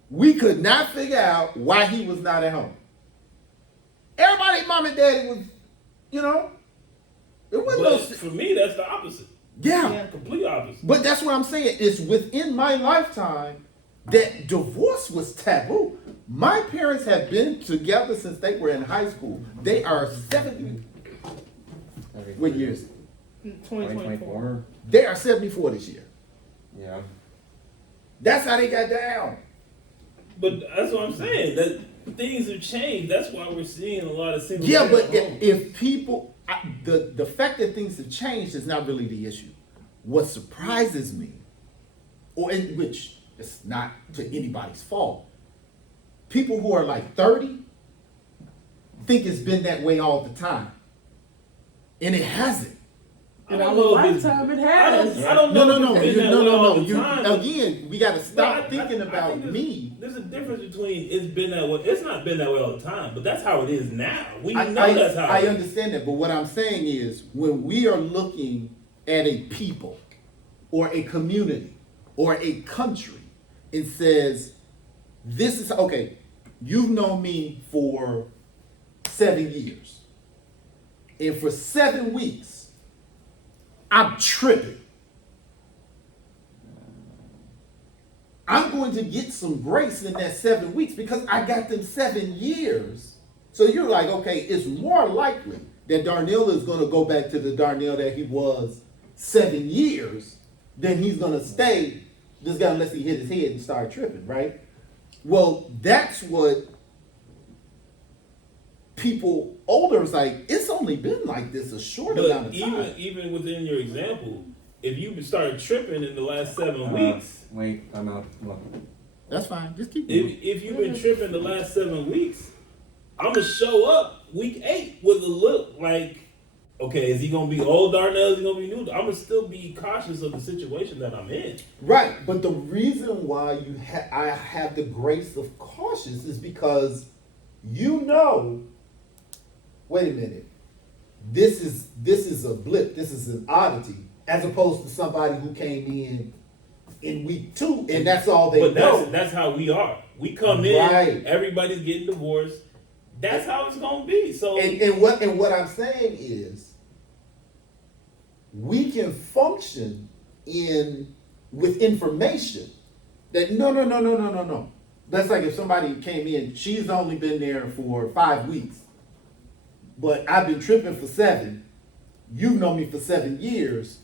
We could not figure out why he was not at home. Everybody, mom and daddy was, it wasn't no. But for me, that's the opposite. Yeah. Complete opposite. But that's what I'm saying. It's within my lifetime that divorce was taboo. My parents have been together since they were in high school. They are 70. What years? 2024. They are 74 this year. Yeah. That's how they got down. But that's what I'm saying. That things have changed. That's why we're seeing a lot of single Yeah, but parent homes. if people, the fact that things have changed is not really the issue. What surprises me, which is not to anybody's fault, people who are like 30 think it's been that way all the time. And it hasn't. In I our don't know if it's- lifetime, it has. I don't know. No. if it's been that way all the time. Again, we got to stop No, I thinking think about there's- me. There's a difference between it's been that way. It's not been that way all the time, but that's how it is now. We I know that's how. I it is. understand that, but what I'm saying is when we are looking at a people or a community or a country, it says, this is, okay, you've known me for 7 years. And for 7 weeks, I'm tripping. I'm going to get some grace in that 7 weeks because I got them 7 years. So you're like, okay, it's more likely that Darnell is going to go back to the Darnell that he was 7 years than he's going to stay this guy unless he hit his head and start tripping, right? Well, that's what people older is like, it's only been like this a short amount But of time. even within your example, if you started tripping in the last 7 weeks, Wait, I'm out. Look. That's fine. Just keep moving. if you've been tripping the last 7 weeks, I'm gonna show up week 8 with a look like, okay, is he gonna be old Darnell? Is he gonna be new? I'm gonna still be cautious of the situation that I'm in. Right, but the reason why I have the grace of cautious is because wait a minute, this is a blip, this is an oddity, as opposed to somebody who came in week 2 and that's all they But know. that's how we are. We come in, Right. everybody's getting divorced. That's how it's gonna be. So And what I'm saying is, we can function with information that no. That's like if somebody came in, she's only been there for 5 weeks, but I've been tripping for 7. You've known me for 7 years.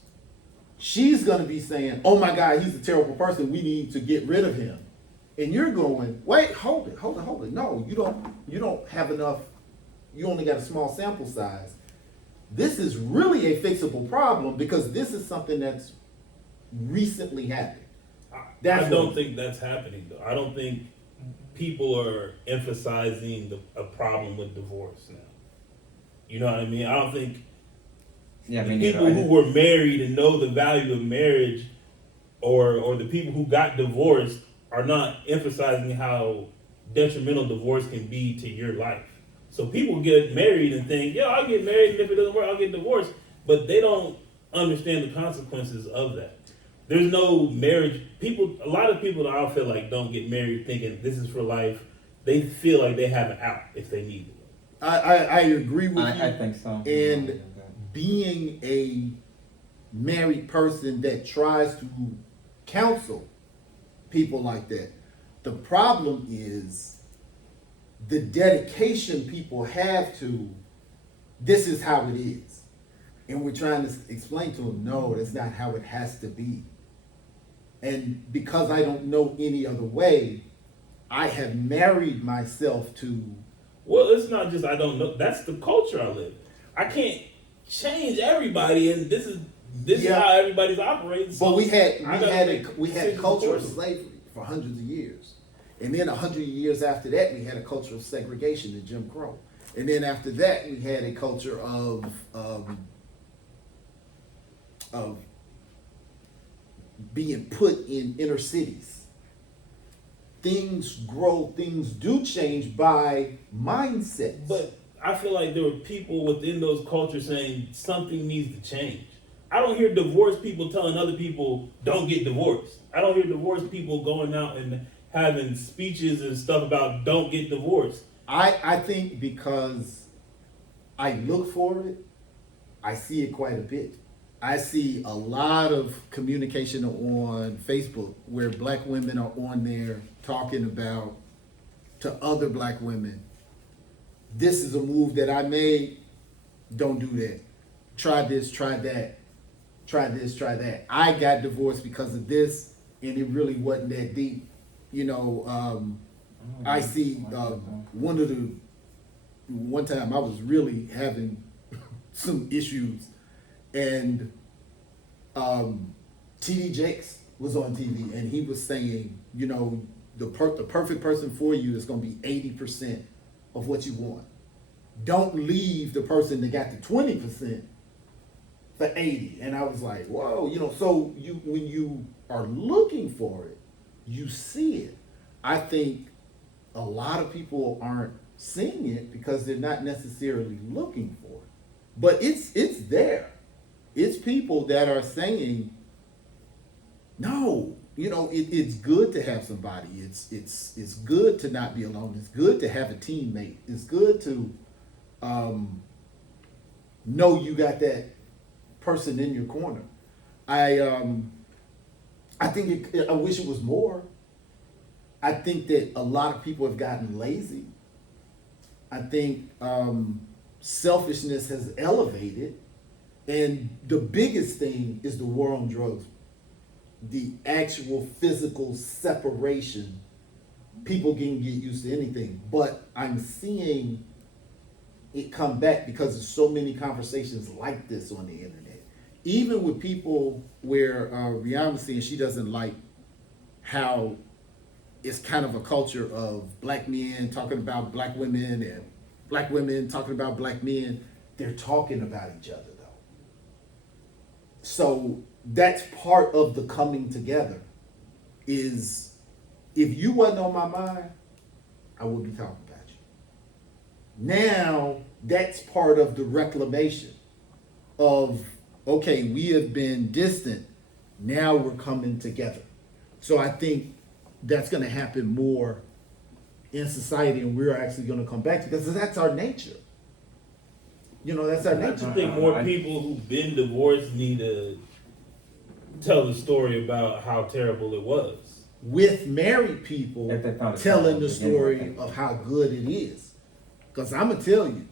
She's gonna be saying, "Oh my God, he's a terrible person. We need to get rid of him." And you're going, "Wait, hold it. No, you don't have enough. You only got a small sample size. This is really a fixable problem because this is something that's recently happened." That's I don't what- think that's happening though. I don't think people are emphasizing a problem with divorce now. You know what I mean? I don't think Yeah, I the mean, people who were married and know the value of marriage, or the people who got divorced, are not emphasizing how detrimental divorce can be to your life. So people get married and think, yo, I'll get married, and if it doesn't work, I'll get divorced. But they don't understand the consequences of that. There's no marriage. A lot of people that I feel like don't get married thinking this is for life. They feel like they have an out if they need it. I agree with you. I think so. And being a married person that tries to counsel people like that, the problem is the dedication people have to this is how it is. And we're trying to explain to them, no, that's not how it has to be. And because I don't know any other way, I have married myself to. Well, it's not just I don't know. That's the culture I live in. I can't change everybody, and this is how everybody's operating. So But we had decisions culture of accordingly. slavery for hundreds of years, and then 100 years after that, we had a culture of segregation and Jim Crow, and then after that, we had a culture of being put in inner cities. Things grow, things do change by mindset. But I feel like there were people within those cultures saying something needs to change. I don't hear divorced people telling other people don't get divorced. I don't hear divorced people going out and having speeches and stuff about don't get divorced. I think because I look for it, I see it quite a bit. I see a lot of communication on Facebook where black women are on there talking about to other black women, this is a move that I made, don't do that. Try this, try that. Try this, try that. I got divorced because of this, and it really wasn't that deep. I see one time I was really having some issues, and T.D. Jakes was on TV, and he was saying, the perfect person for you is going to be 80% of what you want. Don't leave the person that got the 20% for 80. And I was like, whoa, so when you are looking for it, you see it. I think a lot of people aren't seeing it because they're not necessarily looking for it. But it's there. It's people that are saying, no, it's good to have somebody. It's good to not be alone. It's good to have a teammate. It's good to know you got that person in your corner. I think I wish it was more. I think that a lot of people have gotten lazy. I think selfishness has elevated, and the biggest thing is the war on drugs. The actual physical separation. People can get used to anything, but I'm seeing it come back because there's so many conversations like this on the internet. Even with people where Rihanna was saying she doesn't like how it's kind of a culture of black men talking about black women and black women talking about black men. They're talking about each other though. So that's part of the coming together is if you wasn't on my mind, I would be talking about you. Now that's part of the reclamation of, okay, we have been distant, now we're coming together. So I think that's going to happen more in society, and we're actually going to come back to because that's our nature. That's our I nature. just think more people who've been divorced need to tell the story about how terrible it was. With married people If they found a telling child the to begin story with. of how good it is. Because I'm going to tell you,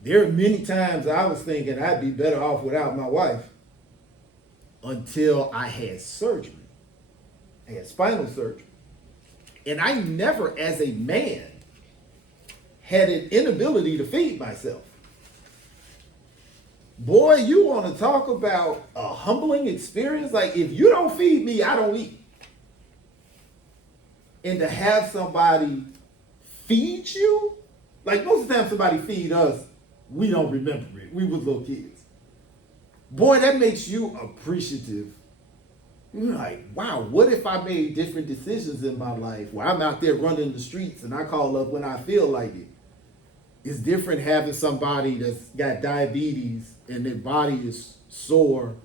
there are many times I was thinking I'd be better off without my wife until I had surgery. I had spinal surgery. And I never, as a man, had an inability to feed myself. Boy, you want to talk about a humbling experience? Like, if you don't feed me, I don't eat. And to have somebody feed you, like most of the time somebody feed us, we don't remember it. We was little kids. Boy, that makes you appreciative. You're like, wow, what if I made different decisions in my life where I'm out there running the streets and I call up when I feel like it? It's different having somebody that's got diabetes and their body is sore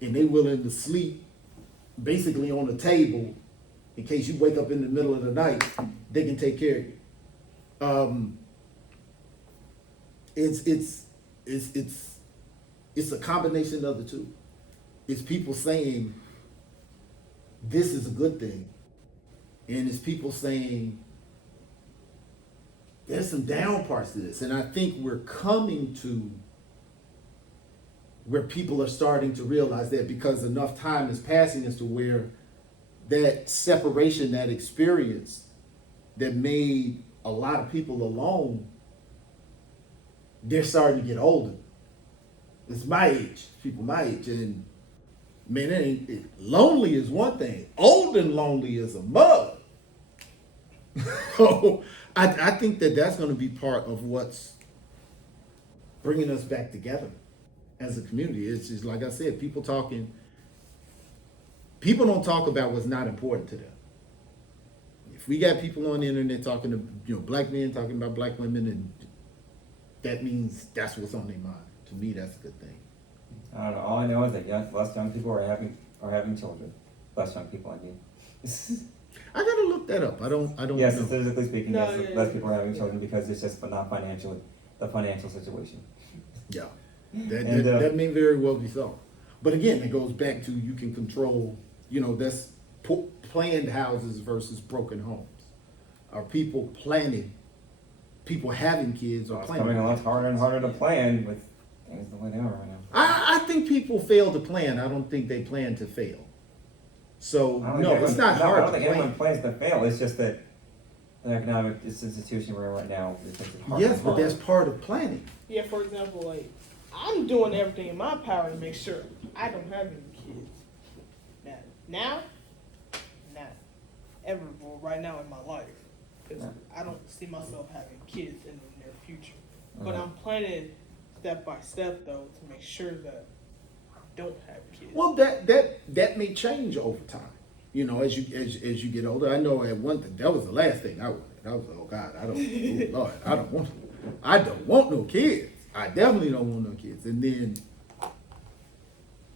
and they willing to sleep basically on the table in case you wake up in the middle of the night, they can take care of you. It's a combination of the two. It's people saying this is a good thing, and it's people saying there's some down parts to this. And I think we're coming to where people are starting to realize that, because enough time is passing as to where that separation, that experience that made a lot of people alone, they're starting to get older. It's my age, people my age, and man, lonely is one thing. Old and lonely is a mug. So I think that that's going to be part of what's bringing us back together as a community. It's just like I said, people don't talk about what's not important to them. If we got people on the internet talking to black men talking about black women, and that means that's what's on their mind. To me, that's a good thing. I don't know. All I know is that less young people are having children. Less young people, I mean. I gotta look that up. I don't Yes, know. statistically speaking, No, yes, yeah, less yeah. people are having children because it's just not the financial situation. Yeah, And, that may very well be so. But again, it goes back to you can control. That's planned houses versus broken homes. Are people planning? People having kids or It's planning? becoming a lot harder and harder to plan with things the way they are right now. I think people fail to plan. I don't think they plan to fail. So I don't no, think it's anyone- not no, hard I don't to think anyone plan. plans to fail. It's just that the economic institution we're in right now is making it harder. Yes, and but harder. that's part of planning. Yeah, for example, like I'm doing everything in my power to make sure I don't have any kids. Now, ever, well, right now in my life, because I don't see myself having kids in the near future. But I'm planning step by step though to make sure that I don't have kids. Well, that may change over time. As you get older. I know at one thing that was the last thing I wanted. I was oh God, I don't want no kids. I definitely don't want no kids. And then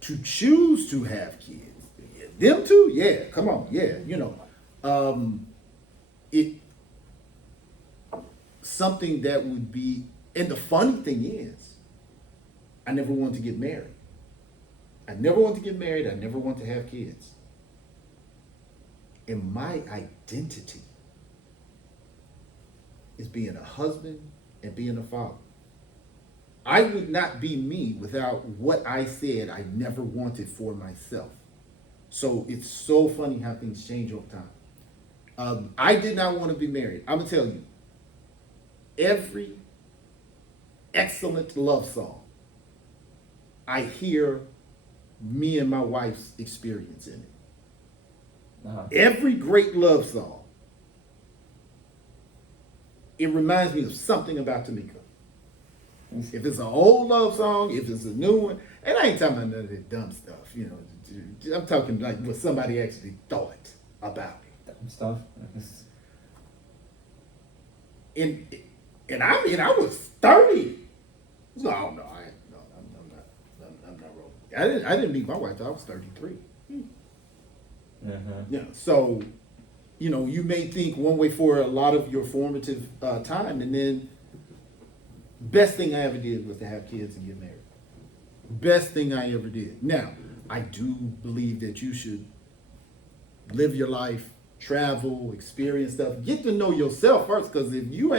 to choose to have kids, them too, yeah, come on, yeah, it something that would be. And the funny thing is, I never wanted to get married. I never want to get married. I never want to have kids. And my identity is being a husband and being a father. I would not be me without what I said I never wanted for myself. So it's so funny how things change over time. I did not want to be married. I'm going to tell you, every excellent love song, I hear me and my wife's experience in it. Uh-huh. Every great love song, it reminds me of something about Tamika. If it's an old love song, if it's a new one, and I ain't talking about none of that dumb stuff, I'm talking like what somebody actually thought about it. Dumb stuff. It's- And I was 30. No, I'm not rolling. I didn't meet my wife till I was 33. uh-huh. Yeah, so, you may think one way for a lot of your formative time, and then best thing I ever did was to have kids and get married. Best thing I ever did. Now, I do believe that you should live your life, travel, experience stuff, get to know yourself first, because if you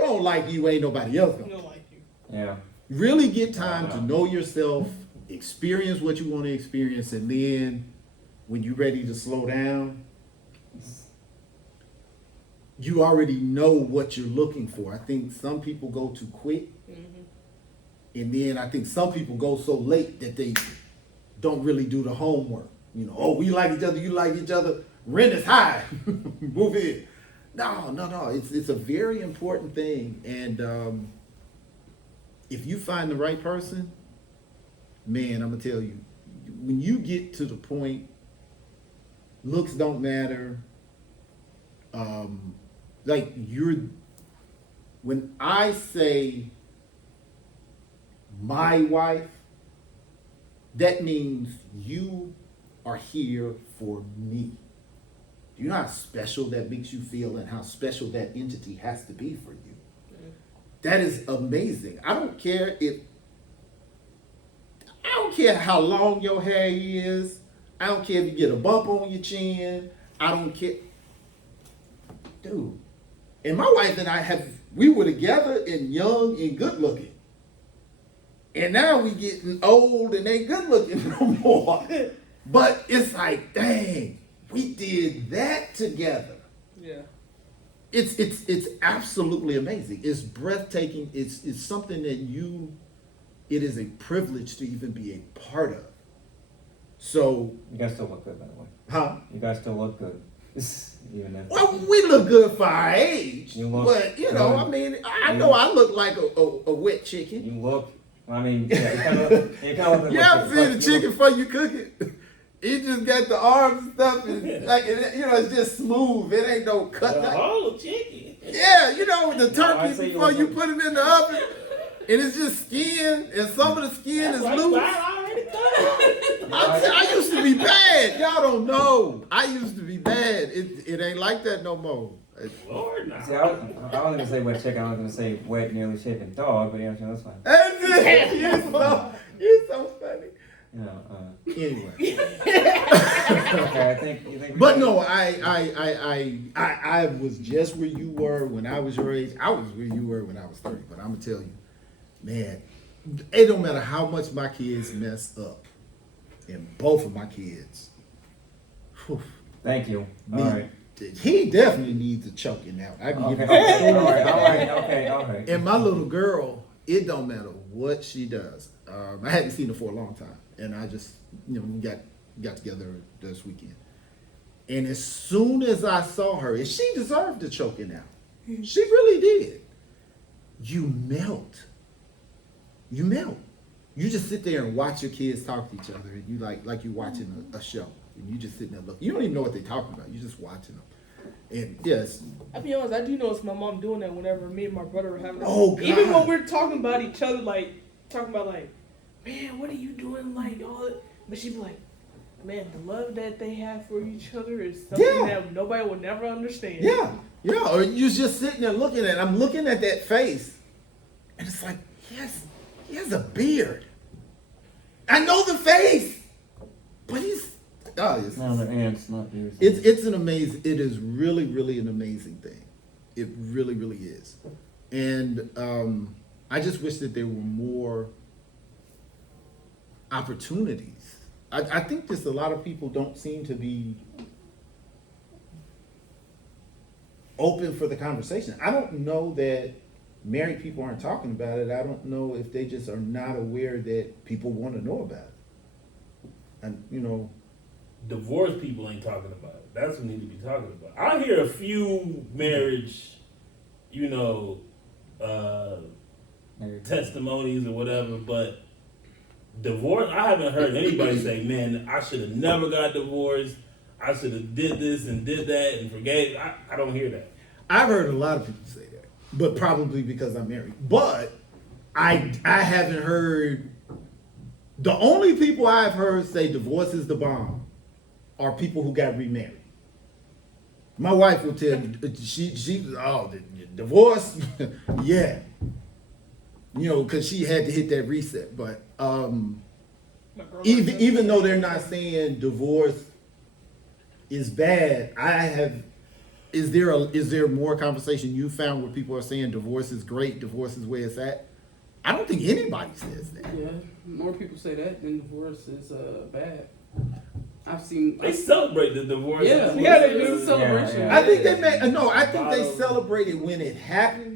don't like you, ain't nobody else I gonna. don't like you. Yeah. Really get time to know yourself, experience what you want to experience, and then when you're ready to slow down, you already know what you're looking for. I think some people go too quick, and then I think some people go so late that they don't really do the homework. We like each other, you like each other, rent is high, move in. No. It's a very important thing, and if you find the right person, man, I'm gonna tell you, when you get to the point, looks don't matter. Like when I say my wife, that means you are here for me. Do you know how special that makes you feel and how special that entity has to be for you? That is amazing. I don't care how long your hair is. I don't care if you get a bump on your chin. I don't care. Dude. And my wife and we were together and young and good looking. And now we getting old and ain't good looking no more. But it's like, dang, we did that together. Yeah. It's absolutely amazing. It's breathtaking. It's something that it is a privilege to even be a part of. So, You guys still look good, by the way. huh? You guys still look good. Even if Well, we look good for our age, You look but you know, good. I mean, I know I look like a wet chicken. you look, I mean, yeah, you kind of look like You ever seen the chicken before you cook it? It just got the arms and stuff, and like it's just smooth. It ain't no cut. The whole chicken. Yeah, with the No, I'd turkey say you before look you like- put it in the oven, and it's just skin, and some of the skin is Like, loose. I already cut. I used to be bad. Y'all don't know. I used to be bad. It ain't like that no more. Lord, nah. See, I wasn't gonna say wet chicken. I was gonna say wet, nearly shaven dog. But yeah, that's fine. That's it. You're so funny. You know, Anyway, okay, I think you think. but no, I was just where you were when I was your age. I was where you were when I was 30. But I'm gonna tell you, man, it don't matter how much my kids mess up, and both of my kids. Whew, Thank you. All right. he definitely needs a choking out. I can Okay. give All you right. Okay. All right. And my little girl, it don't matter what she does. I hadn't seen her for a long time, and I just, we got together this weekend. And as soon as I saw her, and she deserved the choking out. She really did. You melt. You melt. You just sit there and watch your kids talk to each other, and you like you're watching a show, and you just sitting there looking. You don't even know what they're talking about. You're just watching them. And yes, I'll be honest, I do notice my mom doing that whenever me and my brother are having. Oh, God. Even when we're talking about each other, talking about man, what are you doing? All that. But she'd be like, man, the love that they have for each other is something Yeah. that nobody will never understand. yeah. Or you're just sitting there looking at. I'm looking at that face, and it's like, he has a beard. I know the face, but it's No, they're ants, not beers. it's an amazing. It is really, really an amazing thing. It really, really is. And I just wish that there were more opportunities. I think just a lot of people don't seem to be open for the conversation. I don't know that married people aren't talking about it. I don't know if they just are not aware that people want to know about it. And Divorced people ain't talking about it. That's what we need to be talking about. I hear a few marriage, testimonies or whatever, but divorce, I haven't heard anybody say, man, I should have never got divorced. I should have did this and did that and forgave. I don't hear that. I've heard a lot of people say that, but probably because I'm married. But I haven't heard. The only people I've heard say divorce is the bomb are people who got remarried. My wife will tell you the divorce, yeah, because she had to hit that reset. But My girl even though they're not saying divorce is bad, is there more conversation you found where people are saying divorce is great, divorce is where it's at? I don't think anybody says that. Yeah, more people say that than divorce is bad. I've seen. They celebrate the divorce. Yeah, Yeah, they do. It's a celebration. Yeah, I think they celebrate it when it happened.